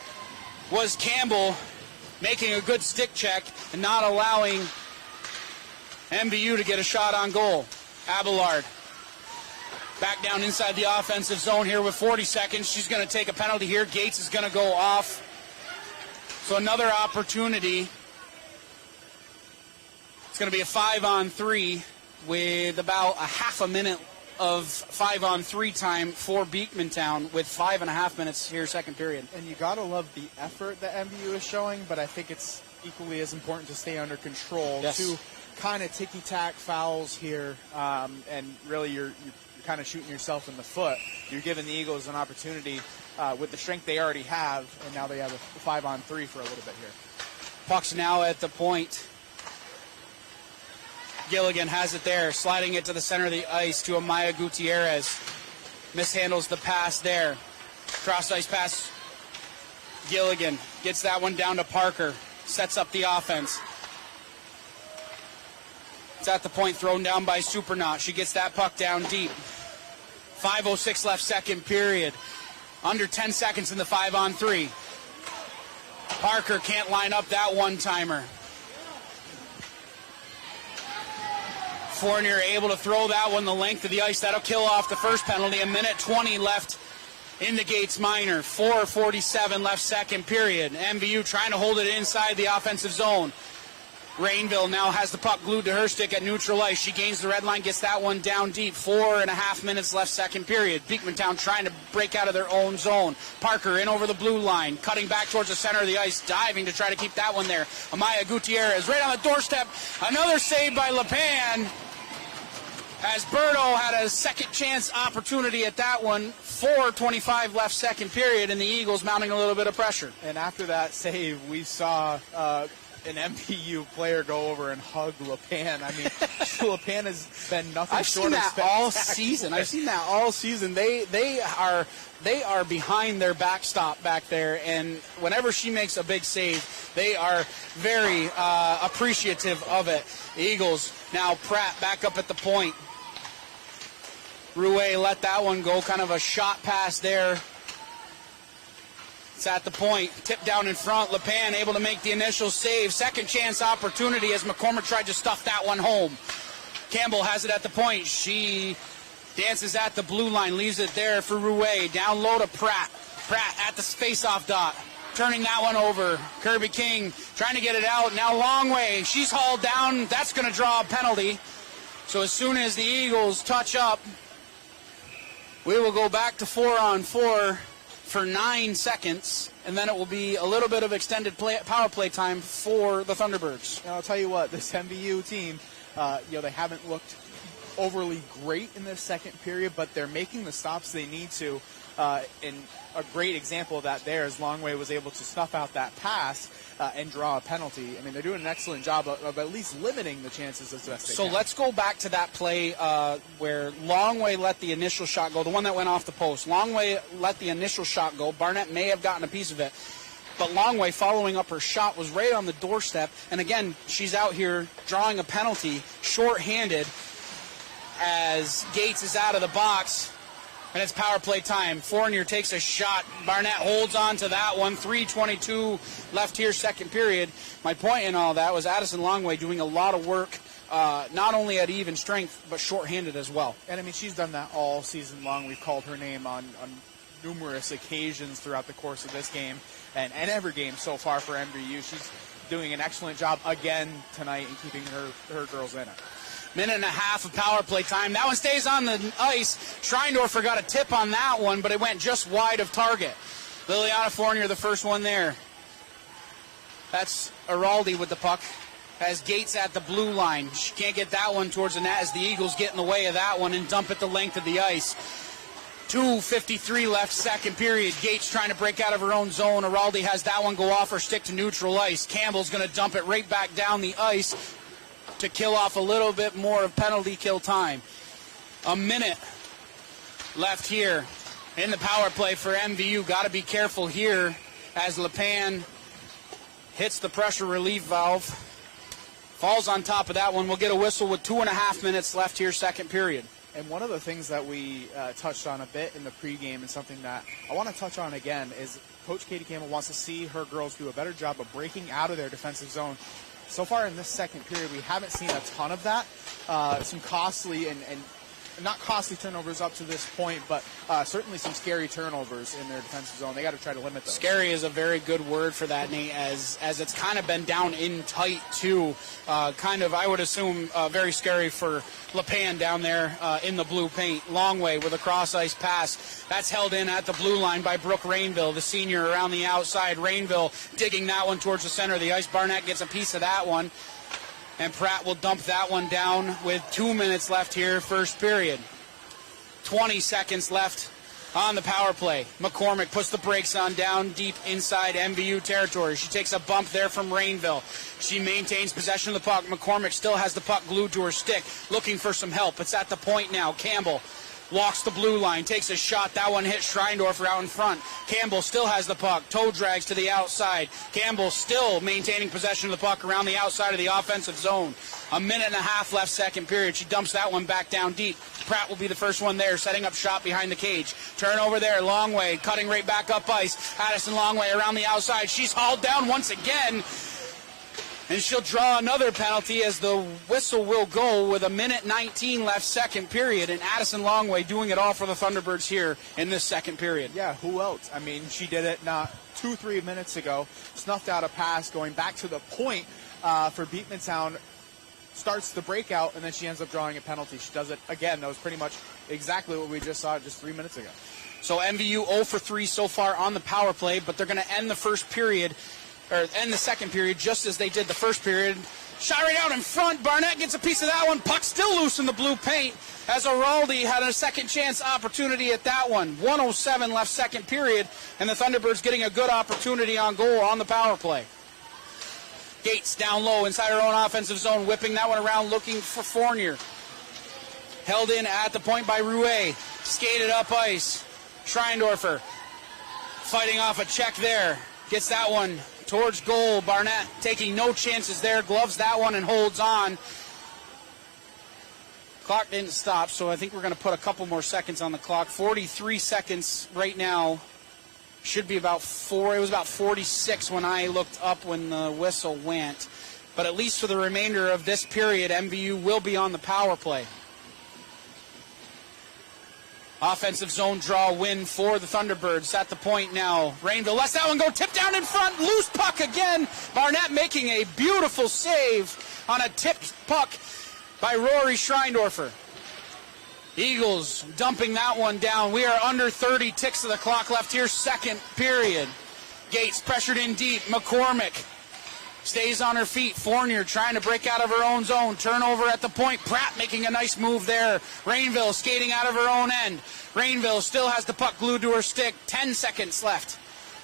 was Campbell, making a good stick check and not allowing MVU to get a shot on goal. Abelard back down inside the offensive zone here with 40 seconds. She's going to take a penalty here. Gates is going to go off. So another opportunity. It's going to be a 5-on-3 with about a half a minute of 5-on-3 time for Beekmantown with 5.5 minutes here, second period. And you got to love the effort that MVU is showing, but I think it's equally as important to stay under control. Yes. 2 kind of ticky-tack fouls here, and really you're kind of shooting yourself in the foot. You're giving the Eagles an opportunity with the strength they already have, and now they have a 5-on-3 for a little bit here. Puck's now at the point. Gilligan has it there, sliding it to the center of the ice to Amaya Gutierrez. Mishandles the pass there. Cross ice pass. Gilligan gets that one down to Parker. Sets up the offense. It's at the point, thrown down by Supernaut. She gets that puck down deep. 5:06 left, second period. Under 10 seconds in the 5-on-3. Parker can't line up that one-timer. Fournier able to throw that one the length of the ice. That'll kill off the first penalty. 1:20 left in the Gates minor. 4:47 left, second period. MVU trying to hold it inside the offensive zone. Rainville now has the puck glued to her stick at neutral ice. She gains the red line, gets that one down deep. 4.5 minutes left, second period. Beekmantown trying to break out of their own zone. Parker in over the blue line, cutting back towards the center of the ice, diving to try to keep that one there. Amaya Gutierrez right on the doorstep. Another save by LePan, as Berto had a second chance opportunity at that one. 4:25 left, second period, and the Eagles mounting a little bit of pressure. And after that save, we saw an MVU player go over and hug LePan. I mean, LePan has been nothing short of spectacular. All season. I've seen that all season. They are behind their backstop back there, and whenever she makes a big save, they are very appreciative of it. The Eagles now Pratt back up at the point. Rouet let that one go, kind of a shot pass there. It's at the point, tipped down in front. LePan able to make the initial save. Second chance opportunity as McCormick tried to stuff that one home. Campbell has it at the point. She dances at the blue line, leaves it there for Rouet. Down low to Pratt. Pratt at the face-off dot, turning that one over. Kirby King trying to get it out. Now long way. She's hauled down. That's going to draw a penalty. So as soon as the Eagles touch up, we will go back to 4-on-4 for 9 seconds, and then it will be a little bit of extended power play time for the Thunderbirds. And I'll tell you what, this MVU team, they haven't looked overly great in this second period, but they're making the stops they need to. And a great example of that there is Longway was able to snuff out that pass and draw a penalty. I mean, they're doing an excellent job of at least limiting the chances as best they can. So let's go back to that play where Longway let the initial shot go, the one that went off the post. Longway let the initial shot go. Barnett may have gotten a piece of it, but Longway, following up her shot, was right on the doorstep. And again, she's out here drawing a penalty, shorthanded, as Gates is out of the box. And it's power play time. Fournier takes a shot. Barnett holds on to that one. 3:22 left here, second period. My point in all that was Addison Longway doing a lot of work, not only at even strength, but shorthanded as well. And, I mean, she's done that all season long. We've called her name on numerous occasions throughout the course of this game and every game so far for MVU. She's doing an excellent job again tonight in keeping her girls in it. Minute and a half of power play time. That one stays on the ice. Schreindorfer got a tip on that one, but it went just wide of target. Liliana Fournier, the first one there. That's Araldi with the puck. Has Gates at the blue line. She can't get that one towards the net as the Eagles get in the way of that one and dump it the length of the ice. 2:53 left, second period. Gates trying to break out of her own zone. Araldi has that one go off her stick to neutral ice. Campbell's going to dump it right back down the ice to kill off a little bit more of penalty kill time. A minute left here in the power play for MVU. Got to be careful here as LePan hits the pressure relief valve. Falls on top of that one. We'll get a whistle with 2.5 minutes left here, second period. And one of the things that we touched on a bit in the pregame and something that I want to touch on again is Coach Katie Campbell wants to see her girls do a better job of breaking out of their defensive zone. So far in this second period, we haven't seen a ton of that. Some costly and not costly turnovers up to this point, but certainly some scary turnovers in their defensive zone. They got to try to limit those. Scary is a very good word for that, Nate, as it's kind of been down in tight, too. Kind of, I would assume, very scary for LePan down there in the blue paint. Longway with a cross-ice pass. That's held in at the blue line by Brooke Rainville, the senior around the outside. Rainville digging that one towards the center of the ice. Barnett gets a piece of that one. And Pratt will dump that one down with 2 minutes left here, first period. 20 seconds left on the power play. McCormick puts the brakes on down deep inside MVU territory. She takes a bump there from Rainville. She maintains possession of the puck. McCormick still has the puck glued to her stick, looking for some help. It's at the point now. Campbell walks the blue line, takes a shot. That one hits Schreindorfer out in front. Campbell still has the puck. Toe drags to the outside. Campbell still maintaining possession of the puck around the outside of the offensive zone. 1.5 minutes left second period. She dumps that one back down deep. Pratt will be the first one there, setting up shot behind the cage. Turnover there, Longway cutting right back up ice. Addison Longway around the outside. She's hauled down once again. And she'll draw another penalty as the whistle will go with 1.19 minutes left second period. And Addison Longway doing it all for the Thunderbirds here in this second period. Yeah, who else? I mean, she did it not 2-3 minutes ago. Snuffed out a pass going back to the point for Beekmantown. Starts the breakout, and then she ends up drawing a penalty. She does it again. That was pretty much exactly what we just saw just 3 minutes ago. So MVU 0 for 3 so far on the power play, but they're going to end the first period, or end the second period just as they did the first period. Shot right out in front. Barnett gets a piece of that one. Puck still loose in the blue paint as Araldi had a second chance opportunity at that one. 1:07 left second period, and the Thunderbirds getting a good opportunity on goal on the power play. Gates down low inside her own offensive zone, whipping that one around looking for Fournier. Held in at the point by Rouet. Skated up ice. Schreindorfer fighting off a check there. Gets that one towards goal. Barnett taking no chances there. Gloves that one and holds on. Clock didn't stop, so I think we're going to put a couple more seconds on the clock. 43 seconds right now. Should be about 4. It was about 46 when I looked up when the whistle went. But at least for the remainder of this period, MVU will be on the power play. Offensive zone draw win for the Thunderbirds at the point now. Rainville lets that one go, tip down in front, loose puck again. Barnett making a beautiful save on a tipped puck by Rory Schreindorfer. Eagles dumping that one down. We are under 30 ticks of the clock left here, second period. Gates pressured in deep. McCormick stays on her feet. Fournier trying to break out of her own zone. Turnover at the point. Pratt making a nice move there. Rainville skating out of her own end. Rainville still has the puck glued to her stick. 10 seconds left.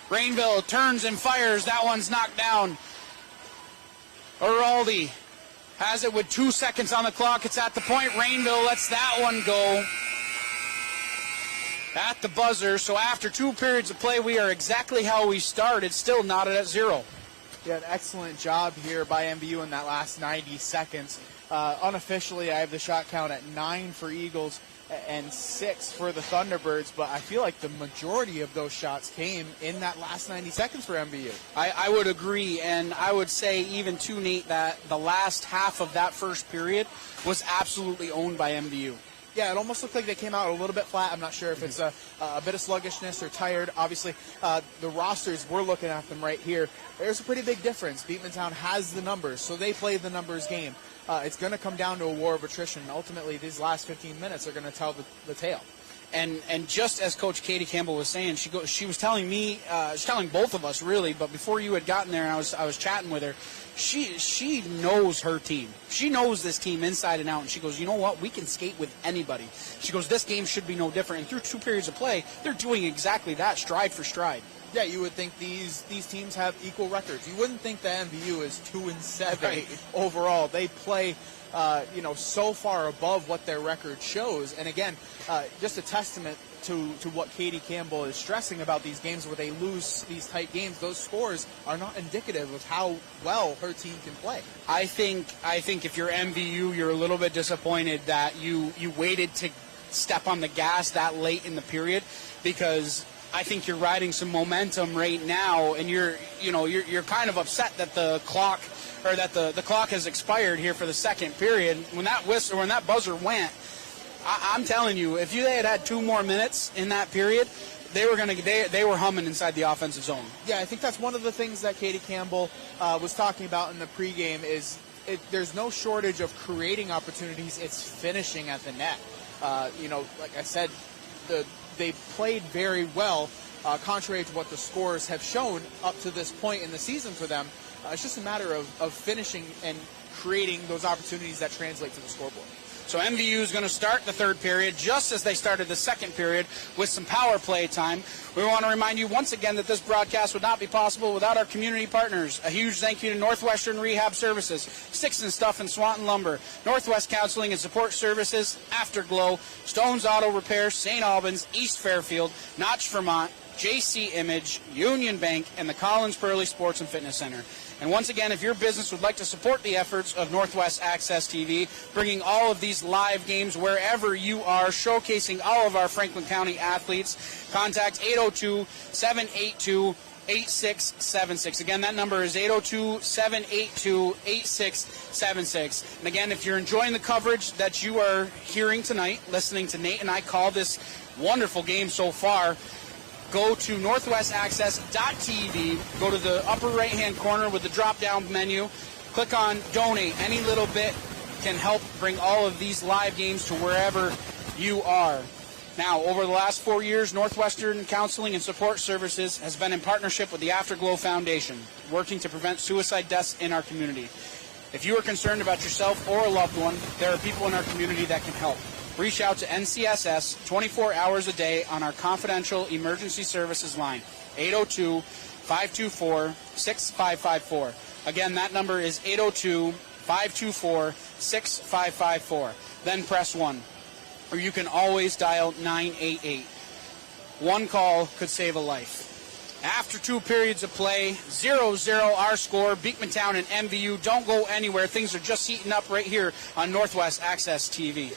Rainville turns and fires. That one's knocked down. Araldi has it with 2 seconds on the clock. It's at the point. Rainville lets that one go at the buzzer. So after 2 periods of play, we are exactly how we started, still knotted at 0. Yeah, an excellent job here by MVU in that last 90 seconds. Unofficially, I have the shot count at 9 for Eagles and 6 for the Thunderbirds, but I feel like the majority of those shots came in that last 90 seconds for MVU. I would agree, and I would say even too, Nate, that the last half of that first period was absolutely owned by MVU. Yeah, it almost looked like they came out a little bit flat. I'm not sure if it's a bit of sluggishness or tired. Obviously, the rosters, we're looking at them right here. There's a pretty big difference. Beekmantown has the numbers, so they play the numbers game. It's going to come down to a war of attrition. Ultimately, these last 15 minutes are going to tell the tale. And just as Coach Katie Campbell was saying, she was telling me, she's telling both of us really, but before you had gotten there and I was chatting with her, she knows her team. She knows this team inside and out, and she goes, you know what, we can skate with anybody. She goes, this game should be no different. And through 2 periods of play, they're doing exactly that, stride for stride. Yeah, you would think these teams have equal records. You wouldn't think the MVU is 2-7 right. Overall. They play, so far above what their record shows. And again, just a testament to what Katie Campbell is stressing about these games where they lose these tight games. Those scores are not indicative of how well her team can play. I think if you're MVU, you're a little bit disappointed that you waited to step on the gas that late in the period, because I think you're riding some momentum right now, and you're kind of upset that the clock has expired here for the second period. When that buzzer went, I'm telling you, if they had 2 more minutes in that period, they were humming inside the offensive zone. Yeah, I think that's one of the things that Katie Campbell was talking about in the pregame is there's no shortage of creating opportunities. It's finishing at the net. Like I said, they played very well, contrary to what the scores have shown up to this point in the season for them. It's just a matter of finishing and creating those opportunities that translate to the scoreboard. So MVU is going to start the third period just as they started the second period with some power play time. We want to remind you once again that this broadcast would not be possible without our community partners. A huge thank you to Northwestern Rehab Services, Sticks and Stuff and Swanton Lumber, Northwest Counseling and Support Services, Afterglow, Stone's Auto Repair, St. Albans, East Fairfield, Notch, Vermont, JC Image, Union Bank, and the Collins Pearly Sports and Fitness Center. And once again, if your business would like to support the efforts of Northwest Access TV, bringing all of these live games wherever you are, showcasing all of our Franklin County athletes, contact 802-782-8676. Again, that number is 802-782-8676. And again, if you're enjoying the coverage that you are hearing tonight, listening to Nate and I call this wonderful game so far, go to northwestaccess.tv, go to the upper right-hand corner with the drop-down menu, click on Donate. Any little bit can help bring all of these live games to wherever you are. Now, over the last 4 years, Northwestern Counseling and Support Services has been in partnership with the Afterglow Foundation, working to prevent suicide deaths in our community. If you are concerned about yourself or a loved one, there are people in our community that can help. Reach out to NCSS 24 hours a day on our confidential emergency services line, 802-524-6554. Again, that number is 802-524-6554. Then press 1. Or you can always dial 988. One call could save a life. After 2 periods of play, 0-0 our score. Beekmantown and MVU don't go anywhere. Things are just heating up right here on Northwest Access TV.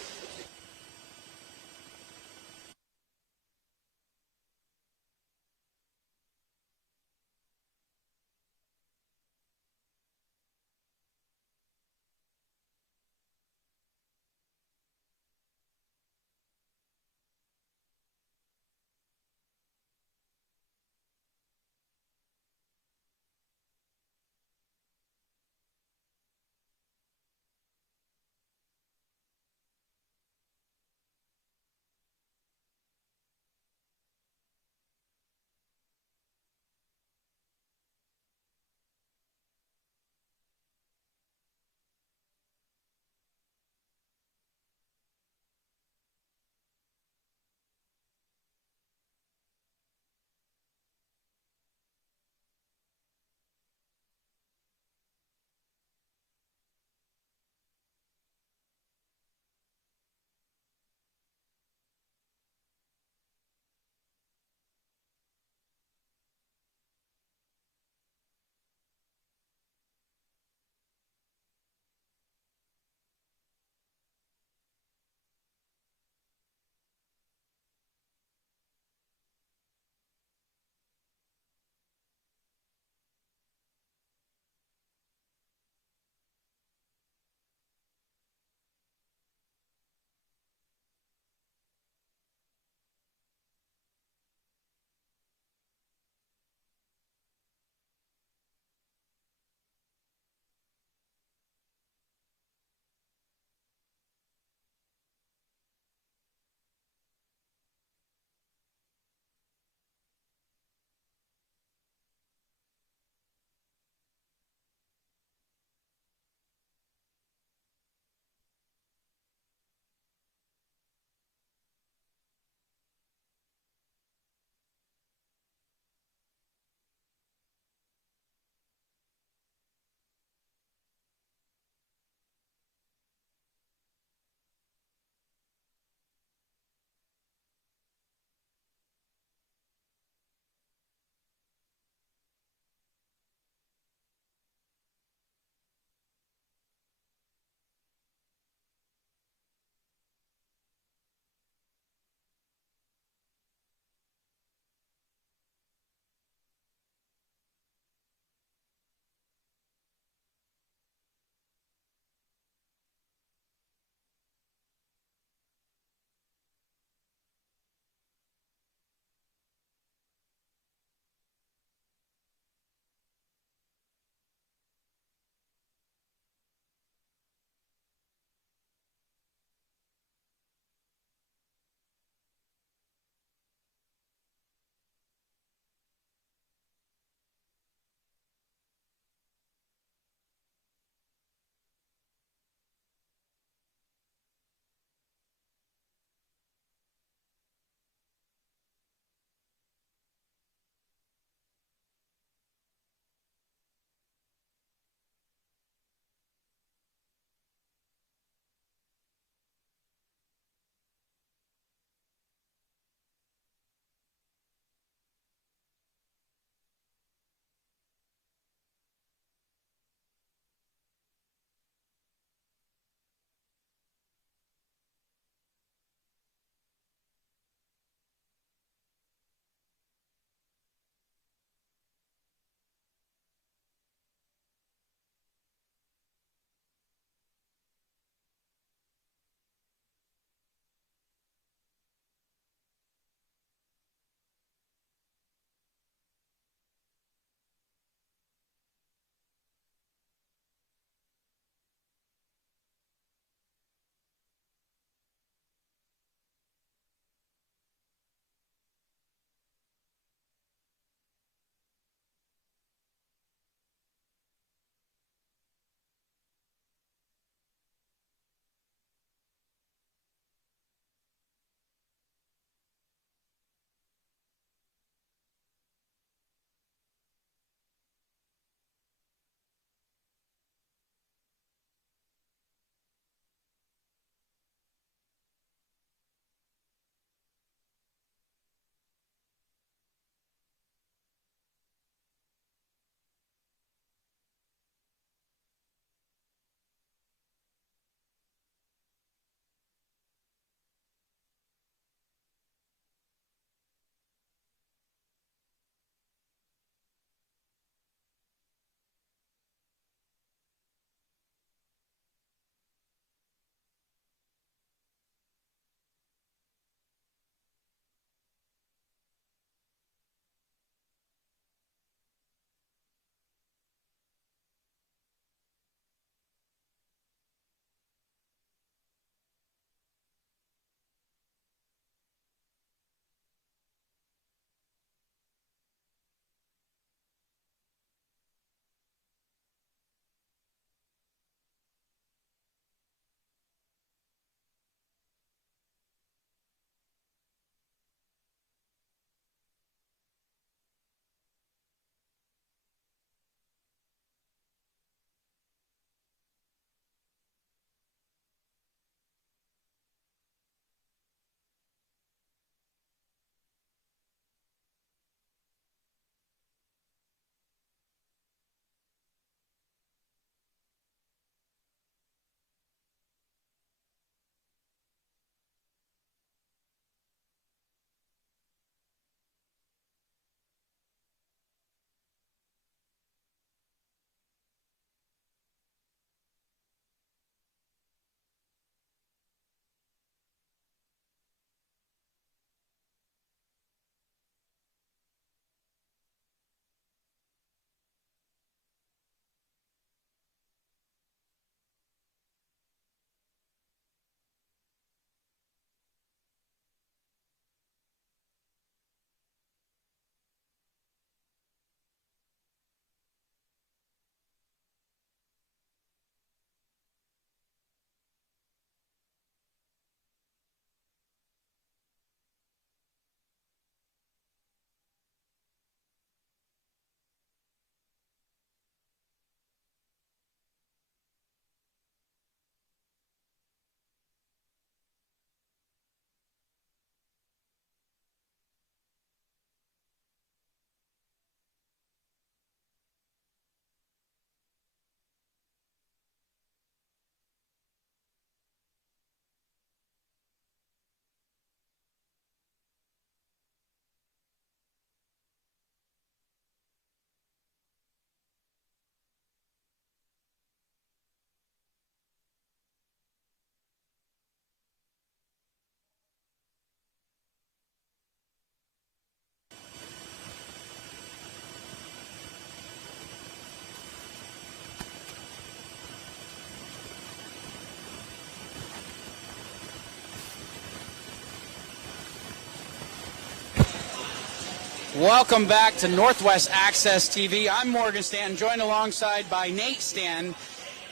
Welcome back to Northwest Access TV. I'm Morgan Stanton, joined alongside by Nate Stanton.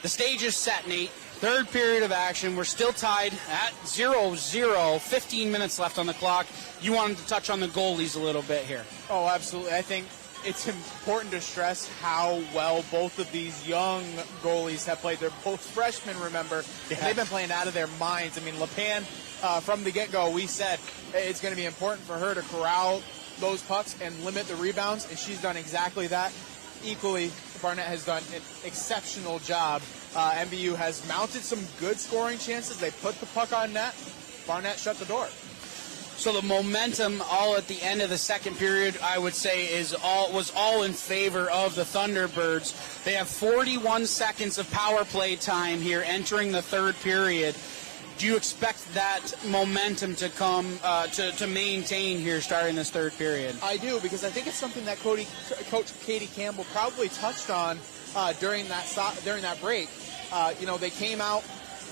The stage is set, Nate. Third period of action. We're still tied at 0-0, 15 minutes left on the clock. You wanted to touch on the goalies a little bit here. Oh, absolutely. I think it's important to stress how well both of these young goalies have played. They're both freshmen, remember, and they've been playing out of their minds. I mean, LePan, from the get-go, we said it's going to be important for her to corral those pucks and limit the rebounds, and she's done exactly that. Equally, Barnett has done an exceptional job. MVU has mounted some good scoring chances. They put the puck on net. Barnett shut the door. So the momentum all at the end of the second period, I would say, was all in favor of the Thunderbirds. They have 41 seconds of power play time here entering the third period. Do you expect that momentum to come to maintain here starting this third period? I do, because I think it's something that Coach Katie Campbell probably touched on during that break. They came out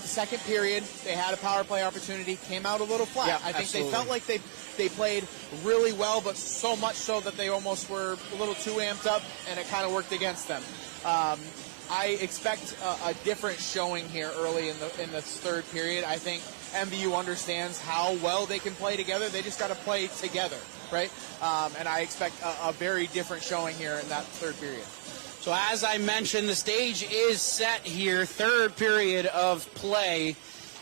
the second period. They had a power play opportunity, came out a little flat. Yeah, I think absolutely. they felt like they played really well, but so much so that they almost were a little too amped up, and it kind of worked against them. I expect a different showing here early in the third period. I think MVU understands how well they can play together. They just got to play together, right? And I expect a very different showing here in that third period. So as I mentioned, the stage is set here, third period of play,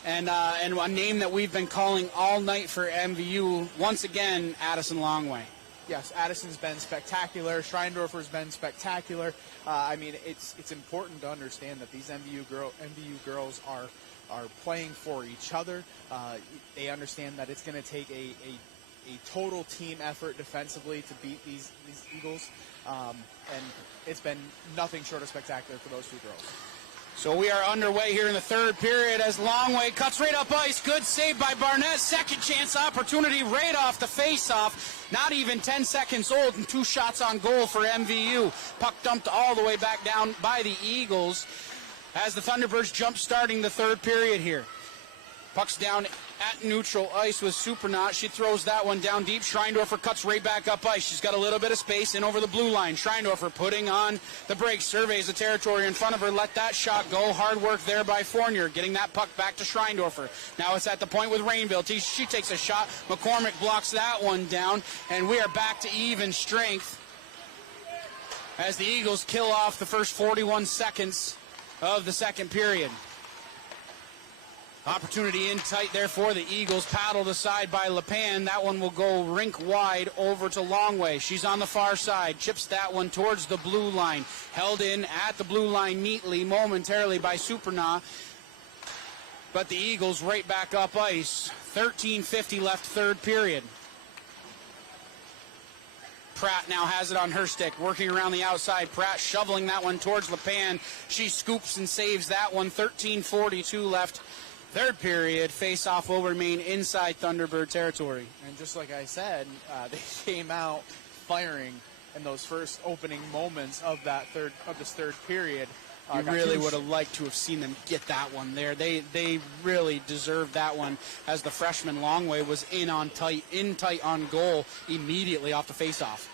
and a name that we've been calling all night for MVU, once again, Addison Longway. Yes, Addison's been spectacular. Schreindorfer's been spectacular. It's important to understand that these MVU girls are playing for each other. They understand that it's going to take a total team effort defensively to beat these Eagles, and it's been nothing short of spectacular for those two girls. So we are underway here in the third period as Longway cuts right up ice. Good save by Barnett. Second chance opportunity right off the face-off. Not even 10 seconds old, and 2 shots on goal for MVU. Puck dumped all the way back down by the Eagles as the Thunderbirds jump starting the third period here. Puck's down at neutral ice with Supernaut. She throws that one down deep. Schreindorfer cuts right back up ice. She's got a little bit of space in over the blue line. Schreindorfer putting on the brakes, surveys the territory in front of her. Let that shot go. Hard work there by Fournier, getting that puck back to Schreindorfer. Now it's at the point with Rainville. She takes a shot. McCormick blocks that one down, and we are back to even strength as the Eagles kill off the first 41 seconds of the second period. Opportunity in tight there for the Eagles. Paddled aside by LePan. That one will go rink wide over to Longway. She's on the far side. Chips that one towards the blue line. Held in at the blue line neatly momentarily by Supernaut. But the Eagles right back up ice. 13:50 left third period. Pratt now has it on her stick, working around the outside. Pratt shoveling that one towards LePan. She scoops and saves that one. 13:42 left third period. Face-off will remain inside Thunderbird territory. And just like I said, they came out firing in those first opening moments of this third period. You really would have liked to have seen them get that one there. They really deserved that one, as the freshman Longway was in tight on goal immediately off the face-off.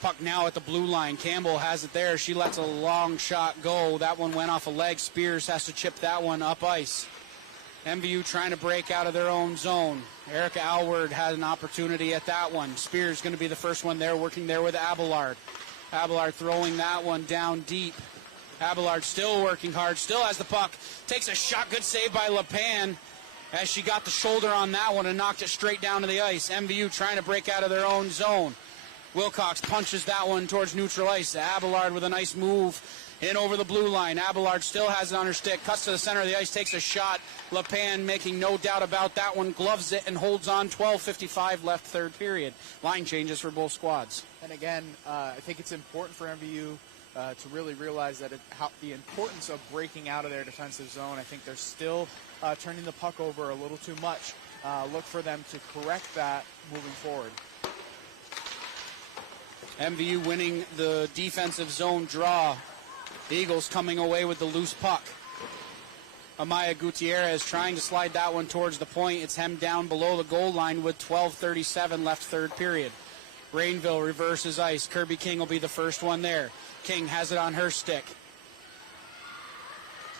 Puck now at the blue line. Campbell has it there. She lets a long shot go. That one went off a leg. Spears has to chip that one up ice. MVU trying to break out of their own zone. Erica Alward had an opportunity at that one. Spears going to be the first one there, working there with Abelard. Abelard throwing that one down deep. Abelard still working hard, still has the puck. Takes a shot, good save by LePan as she got the shoulder on that one and knocked it straight down to the ice. MVU trying to break out of their own zone. Wilcox punches that one towards neutral ice. Abelard with a nice move in over the blue line. Abelard still has it on her stick. Cuts to the center of the ice, takes a shot. LePan making no doubt about that one. Gloves it and holds on. 12:55 left third period. Line changes for both squads. And again, I think it's important for MVU to really realize that the importance of breaking out of their defensive zone. I think they're still turning the puck over a little too much. Look for them to correct that moving forward. MVU winning the defensive zone draw. The Eagles coming away with the loose puck. Amaya Gutierrez trying to slide that one towards the point. It's hemmed down below the goal line with 12:37 left third period. Rainville reverses ice. Kirby King will be the first one there. King has it on her stick.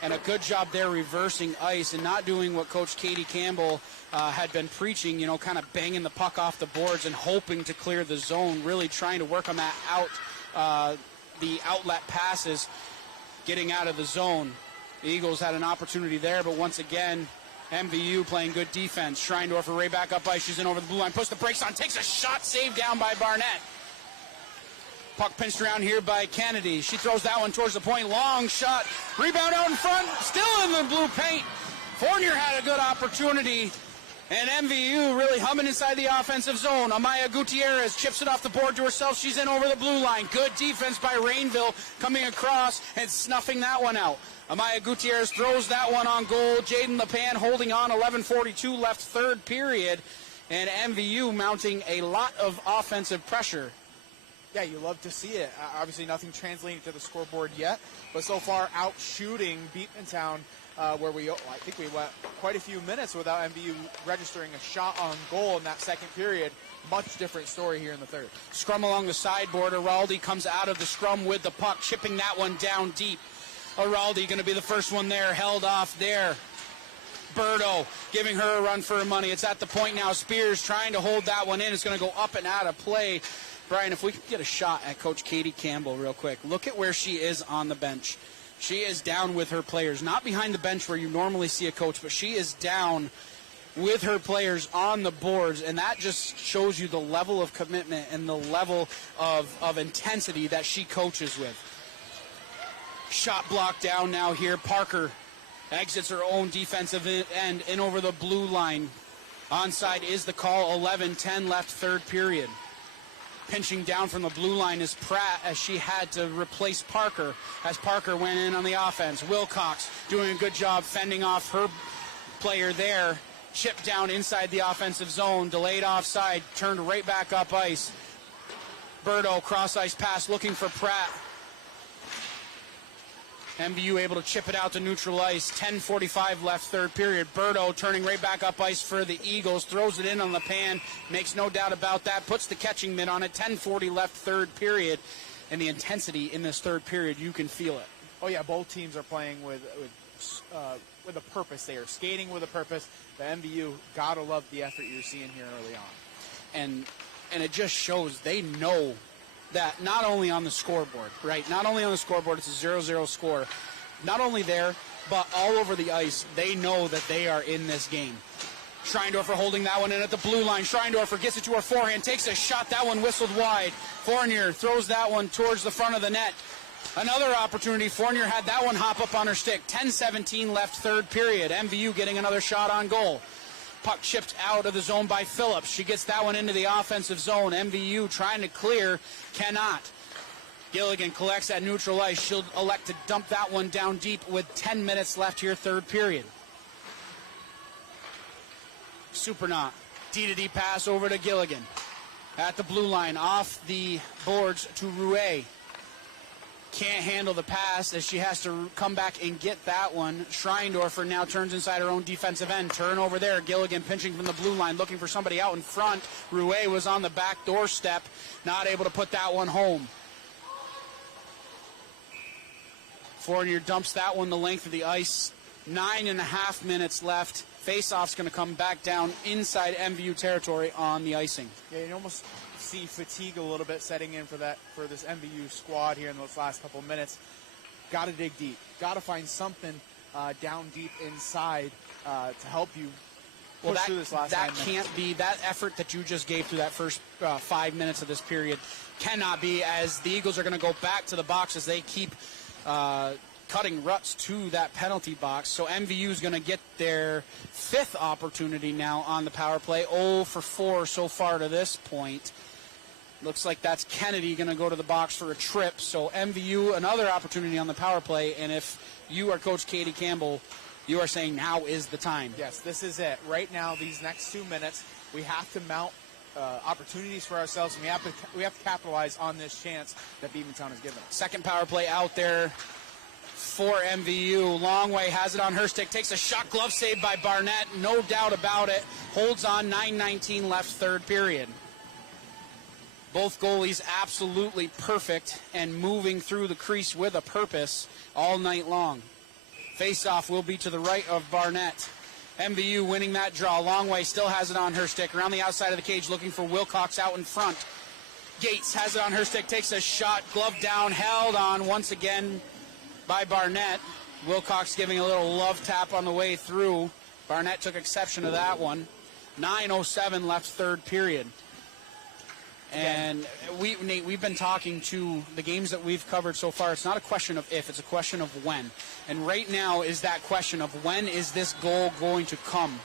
And a good job there reversing ice and not doing what Coach Katie Campbell had been preaching, kind of banging the puck off the boards and hoping to clear the zone, really trying to work on that the outlet passes, getting out of the zone. The Eagles had an opportunity there, but once again, MVU playing good defense. Schreindorfer right back up ice. She's in over the blue line. Puts the brakes on. Takes a shot. Saved down by Barnett. Puck pinched around here by Kennedy. She throws that one towards the point. Long shot. Rebound out in front. Still in the blue paint. Fournier had a good opportunity. And MVU really humming inside the offensive zone. Amaya Gutierrez chips it off the board to herself. She's in over the blue line. Good defense by Rainville coming across and snuffing that one out. Amaya Gutierrez throws that one on goal. Jaden LePan holding on. 11:42 left, third period. And MVU mounting a lot of offensive pressure. Yeah, you love to see it. Obviously nothing translating to the scoreboard yet, but so far out shooting Beekmantown, where I think we went quite a few minutes without MVU registering a shot on goal in that second period. Much different story here in the third. Scrum along the sideboard. Araldi comes out of the scrum with the puck, chipping that one down deep. Araldi going to be the first one there, held off there. Berto giving her a run for her money. It's at the point now. Spears trying to hold that one in. It's going to go up and out of play. Brian, if we could get a shot at Coach Katie Campbell real quick. Look at where she is on the bench. She is down with her players. Not behind the bench where you normally see a coach, but she is down with her players on the boards, and that just shows you the level of commitment and the level of intensity that she coaches with. Shot blocked down now here. Parker exits her own defensive end in over the blue line. Onside is the call. 11:10 left, third period. Pinching down from the blue line is Pratt as she had to replace Parker as Parker went in on the offense. Wilcox doing a good job fending off her player there. Chipped down inside the offensive zone. Delayed offside. Turned right back up ice. Berto cross ice pass looking for Pratt. MVU able to chip it out to neutral ice. 10:45 left, third period. Berto turning right back up ice for the Eagles. Throws it in on the pan. Makes no doubt about that. Puts the catching mitt on it. 10:40 left, third period. And the intensity in this third period, you can feel it. Oh, yeah, both teams are playing with a purpose. They are skating with a purpose. The MVU, gotta love the effort you're seeing here early on. And it just shows they know that not only on the scoreboard, right? Not only on the scoreboard, it's a 0-0 score. Not only there, but all over the ice, they know that they are in this game. Schreindorfer holding that one in at the blue line. Schreindorfer gets it to her forehand, takes a shot. That one whistled wide. Fournier throws that one towards the front of the net. Another opportunity. Fournier had that one hop up on her stick. 10:17 left, third period. MVU getting another shot on goal. Puck chipped out of the zone by Phillips. She gets that one into the offensive zone. MVU trying to clear, cannot. Gilligan collects at neutral ice. She'll elect to dump that one down deep with 10 minutes left here, third period. Supernaut. D-to-D pass over to Gilligan. At the blue line, off the boards to Rouet. Can't handle the pass as she has to come back and get that one. Schreindorfer now turns inside her own defensive end. Turn over there. Gilligan pinching from the blue line, looking for somebody out in front. Rouet was on the back doorstep, not able to put that one home. Fournier dumps that one the length of the ice. 9.5 minutes left. Faceoff's going to come back down inside MVU territory on the icing. Yeah, you almost see fatigue a little bit setting in for this MVU squad here in those last couple minutes. Got to dig deep. Got to find something down deep inside to help you push through this last 9 minutes. That can't be, that effort that you just gave through that first 5 minutes of this period cannot be, as the Eagles are going to go back to the box as they keep cutting ruts to that penalty box. So MVU is going to get their fifth opportunity now on the power play. 0 for 4 so far to this point. Looks like that's Kennedy going to go to the box for a trip. So MVU, another opportunity on the power play. And if you are Coach Katie Campbell, you are saying now is the time. Yes, this is it. Right now, these next 2 minutes, we have to mount opportunities for ourselves, and we have to capitalize on this chance that Beekmantown has given us. Second power play out there for MVU. Longway has it on her stick. Takes a shot, glove save by Barnett. No doubt about it. Holds on. 9:19 left, third period. Both goalies absolutely perfect and moving through the crease with a purpose all night long. Face-off will be to the right of Barnett. MVU winning that draw. Long way, still has it on her stick. Around the outside of the cage, looking for Wilcox out in front. Gates has it on her stick, takes a shot, glove down, held on once again by Barnett. Wilcox giving a little love tap on the way through. Barnett took exception to that one. 9:07 left third period. And Nate, we've been talking to the games that we've covered so far. It's not a question of if, it's a question of when. And right now is that question of when is this goal going to come?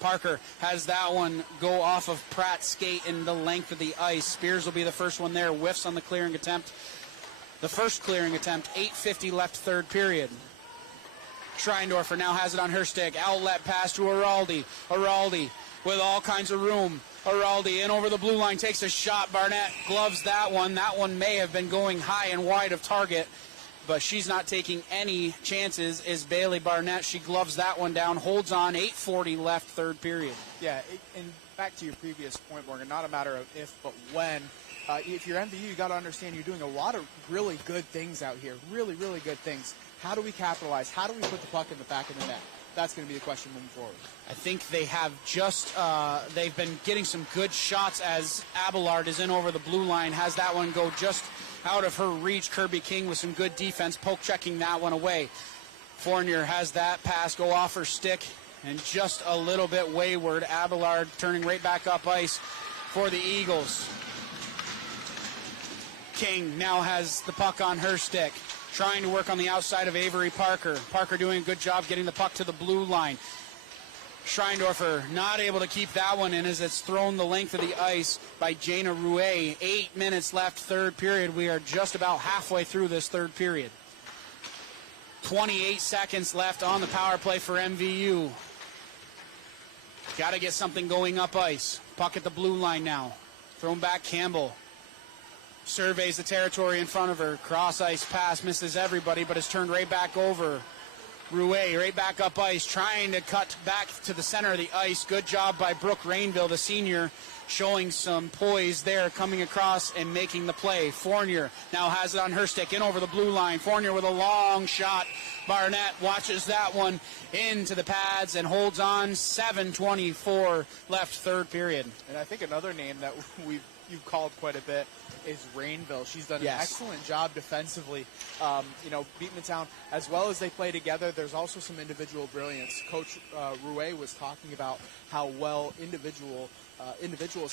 Parker has that one go off of Pratt's skate in the length of the ice. Spears will be the first one there. Whiffs on the clearing attempt. The first clearing attempt, 8:50 left third period. Schreindorfer now has it on her stick. Outlet pass to Araldi. Araldi with all kinds of room. Araldi in over the blue line, takes a shot. Barnett gloves that one. That one may have been going high and wide of target, but she's not taking any chances, is Bailey Barnett. She gloves that one down, holds on. 8:40 left third period. Yeah, and back to your previous point, Morgan, not a matter of if, but when. If you're MVU, you got to understand you're doing a lot of really good things out here. Really, really good things. How do we capitalize? How do we put the puck in the back of the net? That's going to be the question moving forward. I think they have just, they've been getting some good shots as Abelard is in over the blue line, has that one go just out of her reach. Kirby King with some good defense, poke checking that one away. Fournier has that pass go off her stick and just a little bit wayward. Abelard turning right back up ice for the Eagles. King now has the puck on her stick, trying to work on the outside of Avery Parker. Parker doing a good job getting the puck to the blue line. Schreindorfer not able to keep that one in as it's thrown the length of the ice by Jana Rouet. 8 minutes left third period. We are just about halfway through this third period. 28 seconds left on the power play for MVU. Got to get something going up ice. Puck at the blue line now. Thrown back Campbell. Surveys the territory in front of her. Cross ice pass, misses everybody, but is turned right back over. Rouet right back up ice, trying to cut back to the center of the ice. Good job by Brooke Rainville, the senior, showing some poise there, coming across and making the play. Fournier now has it on her stick, in over the blue line. Fournier with a long shot. Barnett watches that one into the pads and holds on. 7:24 left third period. And I think another name that you've called quite a bit is Rainville. She's done an excellent job defensively. Beekmantown, as well as they play together, there's also some individual brilliance. Coach Rouet was talking about how well individuals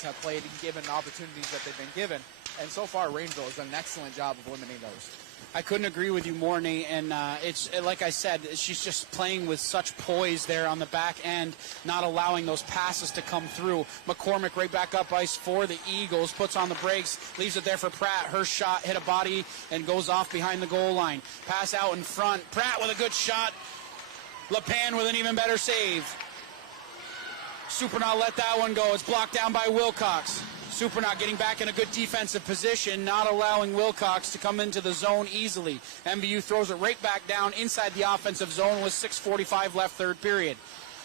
have played and given opportunities that they've been given. And so far, Rainville has done an excellent job of limiting those. I couldn't agree with you more, Nate. And it's like I said, she's just playing with such poise there on the back end, not allowing those passes to come through. McCormick right back up ice for the Eagles, puts on the brakes, leaves it there for Pratt. Her shot hit a body and goes off behind the goal line. Pass out in front. Pratt with a good shot. LePan with an even better save. Supernaut let that one go. It's blocked down by Wilcox. Supernaut getting back in a good defensive position, not allowing Wilcox to come into the zone easily. MVU throws it right back down inside the offensive zone with 6:45 left third period.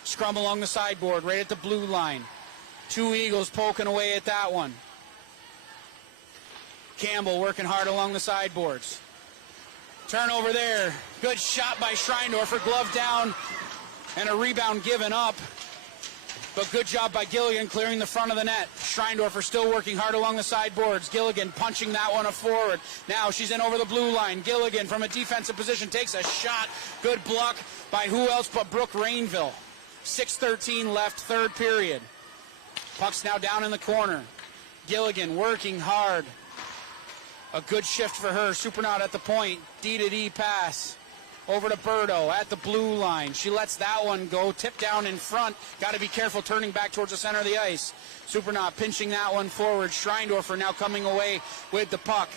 Scrum along the sideboard, right at the blue line. Two Eagles poking away at that one. Campbell working hard along the sideboards. Turnover there. Good shot by Schreindorfer, glove down, and a rebound given up. But good job by Gilligan clearing the front of the net. Schreindorfer still working hard along the sideboards. Gilligan punching that one forward. Now she's in over the blue line. Gilligan from a defensive position takes a shot. Good block by who else but Brooke Rainville. 6:13 left third period. Puck's now down in the corner. Gilligan working hard. A good shift for her. Supernaut at the point. D-to-D pass. Over to Birdo at the blue line. She lets that one go. Tip down in front. Got to be careful turning back towards the center of the ice. Supernaut pinching that one forward. Schreindorfer now coming away with the puck.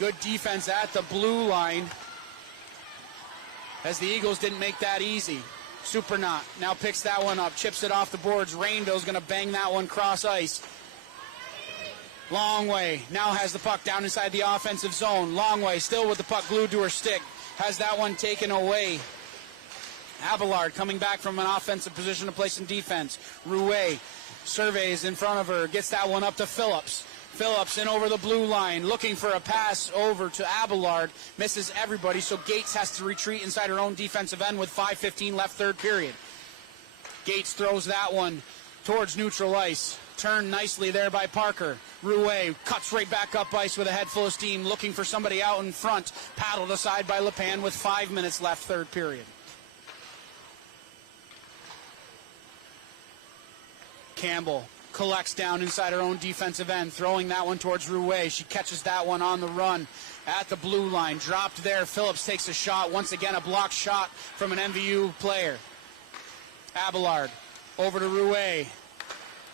Good defense at the blue line, as the Eagles didn't make that easy. Supernaut now picks that one up. Chips it off the boards. Rainville's going to bang that one cross ice. Long way. Now has the puck down inside the offensive zone. Long way. Still with the puck glued to her stick. Has that one taken away. Abelard coming back from an offensive position to play some defense. Rouet surveys in front of her, gets that one up to Phillips. Phillips in over the blue line, looking for a pass over to Abelard. Misses everybody, so Gates has to retreat inside her own defensive end with 5:15 left, third period. Gates throws that one towards neutral ice. Turned nicely there by Parker. Rouet cuts right back up ice with a head full of steam, looking for somebody out in front. Paddled aside by Lepan with 5 minutes left, third period. Campbell collects down inside her own defensive end, throwing that one towards Rouet. She catches that one on the run at the blue line. Dropped there. Phillips takes a shot. Once again, a blocked shot from an MVU player. Abelard over to Rouet.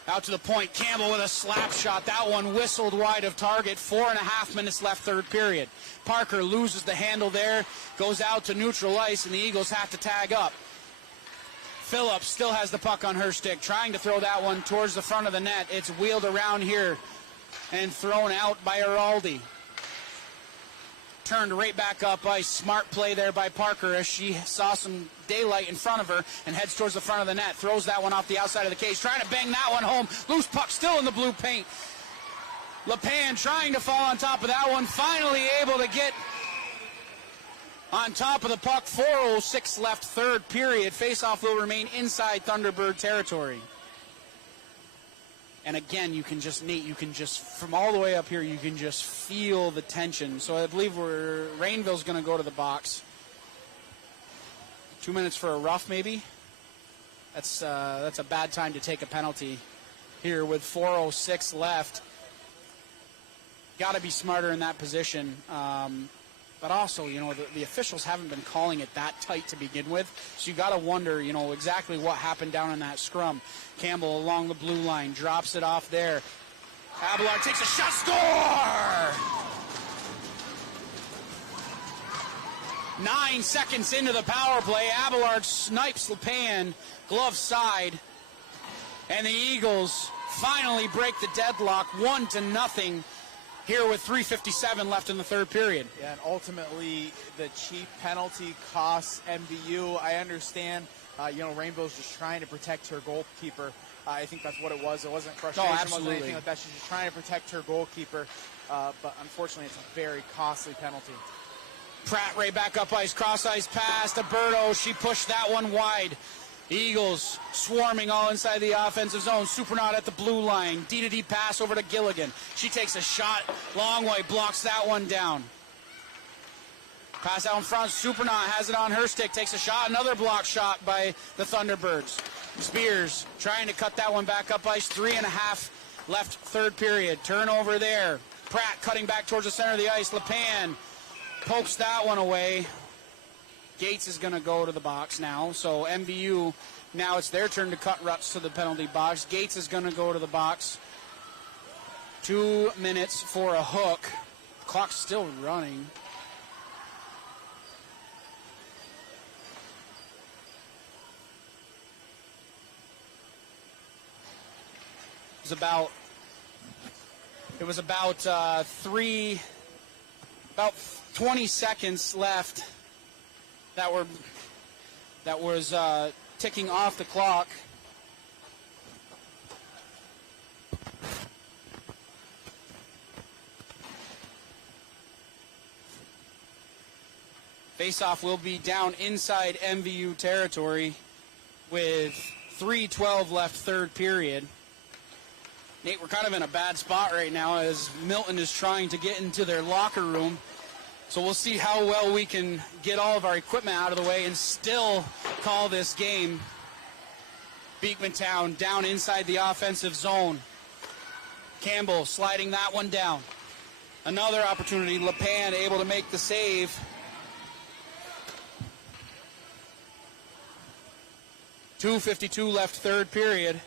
Out to the point. Campbell with a slap shot. That one whistled wide of target. 4.5 minutes left, third period. Parker loses the handle there. Goes out to neutral ice, and the Eagles have to tag up. Phillips still has the puck on her stick, trying to throw that one towards the front of the net. It's wheeled around here and thrown out by Araldi. Turned right back up ice. Smart play there by Parker as she saw some daylight in front of her and heads towards the front of the net. Throws that one off the outside of the cage, trying to bang that one home. Loose puck still in the blue paint. Lepan trying to fall on top of that one. Finally able to get on top of the puck. 4:06 left, third period. Faceoff will remain inside Thunderbird territory. And again, you can just, Nate, from all the way up here, you can just feel the tension. So I believe Rainville's going to go to the box. 2 minutes for a rough, maybe. That's a bad time to take a penalty here with 4:06 left. Got to be smarter in that position. But also, the officials haven't been calling it that tight to begin with. So you got to wonder, exactly what happened down in that scrum. Campbell along the blue line, drops it off there. Abelard takes a shot, score! 9 seconds into the power play, Abelard snipes Lepan, glove side, and the Eagles finally break the deadlock, 1-0. Here with 3:57 left in the third period. Yeah, and ultimately the cheap penalty costs MVU. I understand, Rainbow's just trying to protect her goalkeeper. I think that's what it was. It wasn't frustration, it wasn't anything like that. She's just trying to protect her goalkeeper. But unfortunately, it's a very costly penalty. Pratt right back up ice, cross ice pass to Berto. She pushed that one wide. Eagles swarming all inside the offensive zone. Supernaut at the blue line. D-to-D pass over to Gilligan. She takes a shot. Long way, blocks that one down. Pass out in front. Supernaut has it on her stick. Takes a shot. Another block shot by the Thunderbirds. Spears trying to cut that one back up ice. 3.5 left, third period. Turnover there. Pratt cutting back towards the center of the ice. Lepan pokes that one away. Gates is going to go to the box now. So MVU, now it's their turn to cut ruts to the penalty box. Gates is going to go to the box. 2 minutes for a hook. Clock's still running. It was about 20 seconds left that was ticking off the clock. Faceoff will be down inside MVU territory with 3:12 left, third period. Nate, we're kind of in a bad spot right now as Milton is trying to get into their locker room. So we'll see how well we can get all of our equipment out of the way and still call this game. Beekmantown down inside the offensive zone. Campbell sliding that one down. Another opportunity. Lepan able to make the save. .252 left, third period.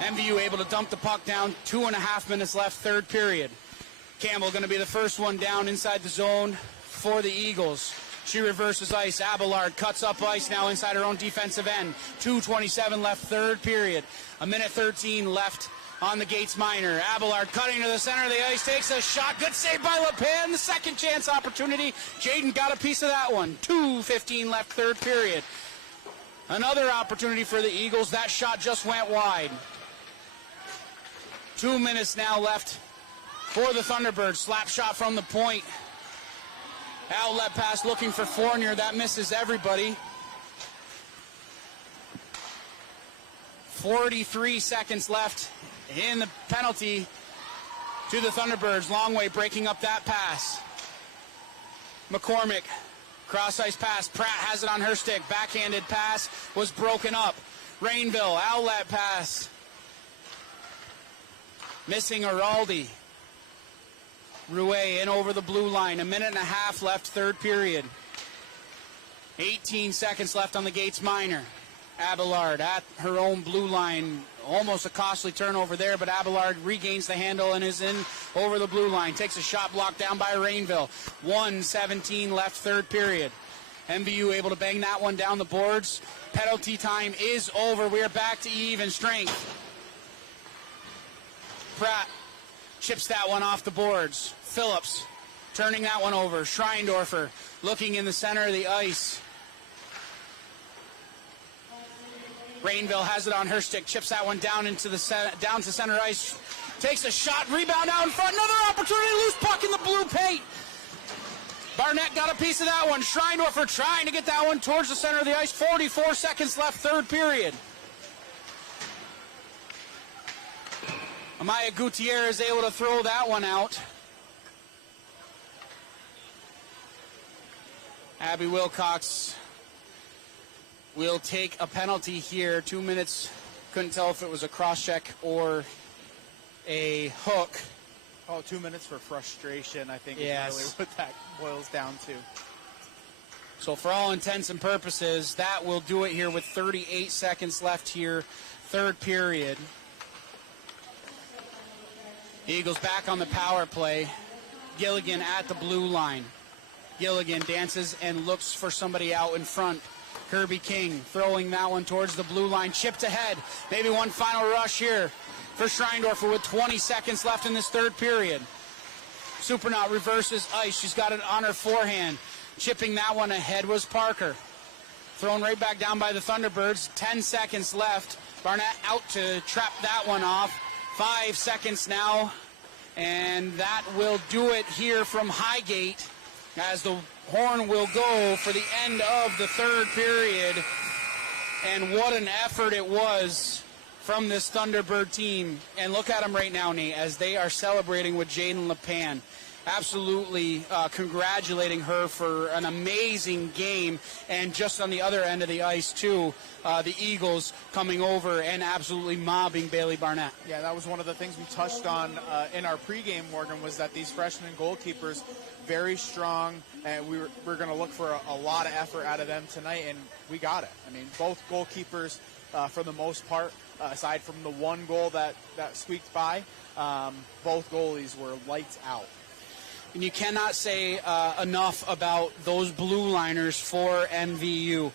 MVU able to dump the puck down. 2.5 minutes left, third period. Campbell going to be the first one down inside the zone for the Eagles. She reverses ice. Abelard cuts up ice now inside her own defensive end. 2:27 left, third period. 1:13 left on the Gates minor. Abelard cutting to the center of the ice, takes a shot. Good save by LePan. The second chance opportunity. Jaden got a piece of that one. 2:15 left, third period. Another opportunity for the Eagles. That shot just went wide. 2 minutes now left for the Thunderbirds. Slap shot from the point. Outlet pass looking for Fournier. That misses everybody. 43 seconds left in the penalty to the Thunderbirds. Longway breaking up that pass. McCormick, cross-ice pass. Pratt has it on her stick. Backhanded pass was broken up. Rainville, outlet pass. Missing Araldi. Rouet in over the blue line. 1.5 left, third period. 18 seconds left on the Gates minor. Abelard at her own blue line. Almost a costly turnover there, but Abelard regains the handle and is in over the blue line. Takes a shot blocked down by Rainville. 1:17 left, third period. MVU able to bang that one down the boards. Penalty time is over. We are back to even strength. Pratt chips that one off the boards. Phillips turning that one over. Schreindorfer looking in the center of the ice. Rainville has it on her stick, chips that one down into the down to center ice, takes a shot, rebound out in front, another opportunity, loose puck in the blue paint. Barnett got a piece of that one. Schreindorfer trying to get that one towards the center of the ice. 44 seconds left, third period. Amaya Gutierrez able to throw that one out. Abby Wilcox will take a penalty here. 2 minutes. Couldn't tell if it was a cross-check or a hook. Oh, 2 minutes for frustration, I think, yes, is really what that boils down to. So for all intents and purposes, that will do it here with 38 seconds left here, third period. Eagles back on the power play. Gilligan at the blue line. Gilligan dances and looks for somebody out in front. Kirby King throwing that one towards the blue line. Chipped ahead. Maybe one final rush here for Schreindorfer with 20 seconds left in this third period. Supernaut reverses ice. She's got it on her forehand. Chipping that one ahead was Parker. Thrown right back down by the Thunderbirds. 10 seconds left. Barnett out to trap that one off. 5 seconds now. And that will do it here from Highgate as the horn will go for the end of the third period. And what an effort it was from this Thunderbird team. And look at them right now, Nate, as they are celebrating with Jaden LePan. Absolutely congratulating her for an amazing game. And just on the other end of the ice, too, the Eagles coming over and absolutely mobbing Bailey Barnett. Yeah, that was one of the things we touched on in our pregame, Morgan, was that these freshman goalkeepers, very strong, and we're going to look for a lot of effort out of them tonight, and we got it. I mean, both goalkeepers, for the most part, aside from the one goal that squeaked by, both goalies were lights out. And you cannot say enough about those blue liners for MVU.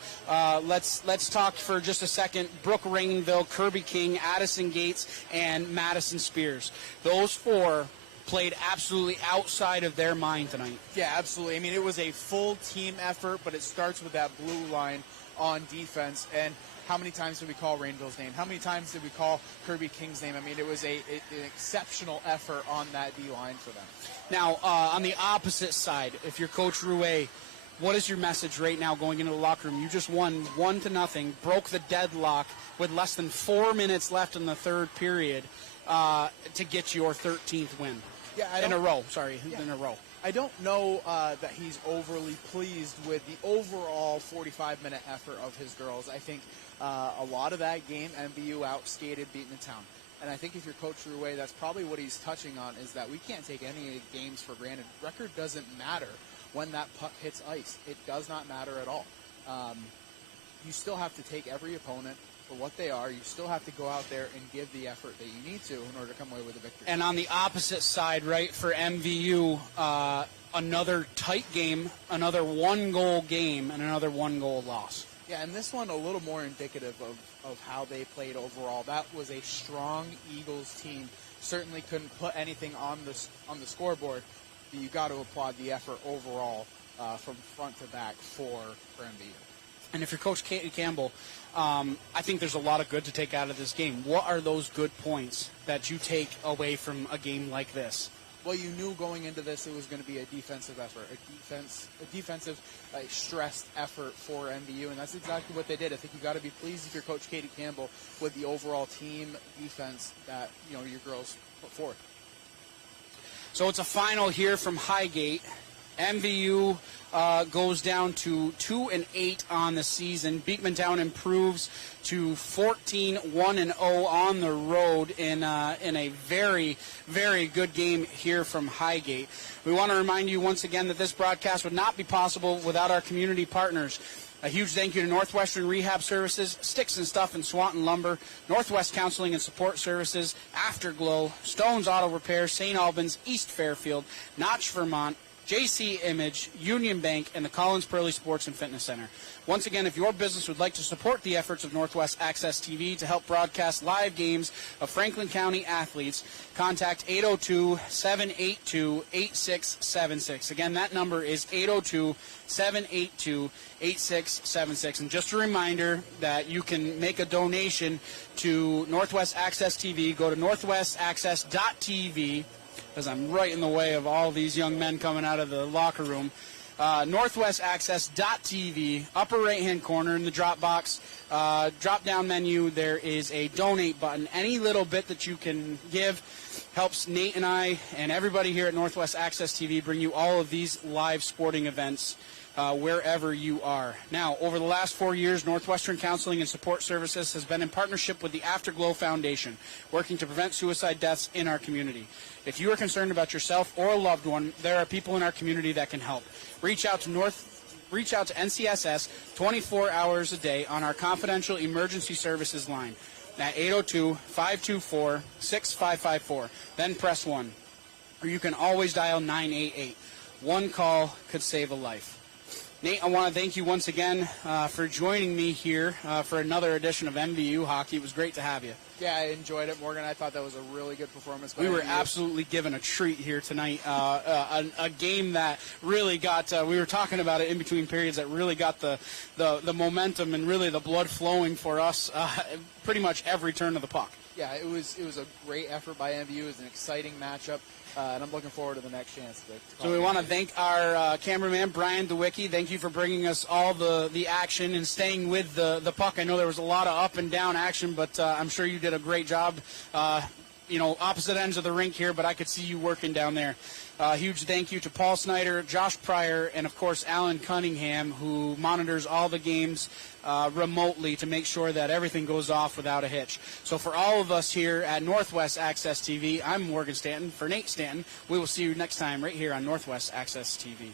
Let's talk for just a second. Brooke Rainville, Kirby King, Addison Gates, and Madison Spears. Those four played absolutely outside of their mind tonight. Yeah, absolutely. I mean, it was a full team effort, but it starts with that blue line on defense. And how many times did we call Rainville's name? How many times did we call Kirby King's name? I mean, it was an exceptional effort on that D-line for them. Now, on the opposite side, if you're Coach Rouet, what is your message right now going into the locker room? You just won 1-0, broke the deadlock with less than 4 minutes left in the third period to get your 13th win. Yeah, in a row. In a row. I don't know that he's overly pleased with the overall 45-minute effort of his girls. I think a lot of that game, MVU outskated Beekmantown. And I think if you're Coach Rouet, that's probably what he's touching on, is that we can't take any games for granted. Record doesn't matter when that puck hits ice. It does not matter at all. You still have to take every opponent for what they are. You still have to go out there and give the effort that you need to in order to come away with a victory. And on the opposite side, right, for MVU, another tight game, another 1-goal game, and another 1-goal loss. Yeah, and this one a little more indicative of how they played overall. That was a strong Eagles team. Certainly couldn't put anything on the scoreboard, but you got to applaud the effort overall from front to back for MVU. And if you're Coach Katie Campbell, I think there's a lot of good to take out of this game. What are those good points that you take away from a game like this? Well, you knew going into this it was going to be a defensive effort, a defensive stressed effort for MVU, and that's exactly what they did. I think you got to be pleased if you're Coach Katie Campbell with the overall team defense that your girls put forth. So it's a final here from Highgate. MVU goes down to 2-8 on the season. Beekmantown improves to 14-1-0 on the road in a very, very good game here from Highgate. We want to remind you once again that this broadcast would not be possible without our community partners. A huge thank you to Northwestern Rehab Services, Sticks and Stuff and Swanton Lumber, Northwest Counseling and Support Services, Afterglow, Stone's Auto Repair, St. Albans, East Fairfield, Notch, Vermont, JC Image, Union Bank, and the Collins Pearly Sports and Fitness Center. Once again, if your business would like to support the efforts of Northwest Access TV to help broadcast live games of Franklin County athletes, contact 802-782-8676. Again, that number is 802-782-8676. And just a reminder that you can make a donation to Northwest Access TV. Go to northwestaccess.tv, because I'm right in the way of all these young men coming out of the locker room. Northwestaccess.tv, upper right-hand corner in the drop box, drop-down menu, there is a donate button. Any little bit that you can give helps Nate and I and everybody here at Northwest Access TV bring you all of these live sporting events wherever you are. Now, over the last 4 years, Northwestern Counseling and Support Services has been in partnership with the Afterglow Foundation, working to prevent suicide deaths in our community. If you are concerned about yourself or a loved one, there are people in our community that can help. Reach out to NCSS 24 hours a day on our confidential emergency services line at 802-524-6554. Then press 1. Or you can always dial 988. One call could save a life. Nate, I want to thank you once again for joining me here for another edition of MVU Hockey. It was great to have you. Yeah, I enjoyed it, Morgan. I thought that was a really good performance. We were absolutely given a treat here tonight. A game that really got, we were talking about it in between periods, that really got the momentum and really the blood flowing for us pretty much every turn of the puck. Yeah, it was a great effort by MVU. It was an exciting matchup. And I'm looking forward to the next chance. So we want to thank our cameraman, Brian DeWicki. Thank you for bringing us all the action and staying with the puck. I know there was a lot of up and down action, but I'm sure you did a great job. Opposite ends of the rink here, but I could see you working down there. Huge thank you to Paul Snyder, Josh Pryor, and, of course, Alan Cunningham, who monitors all the games remotely to make sure that everything goes off without a hitch. So for all of us here at Northwest Access TV, I'm Morgan Stanton. For Nate Stanton, we will see you next time right here on Northwest Access TV.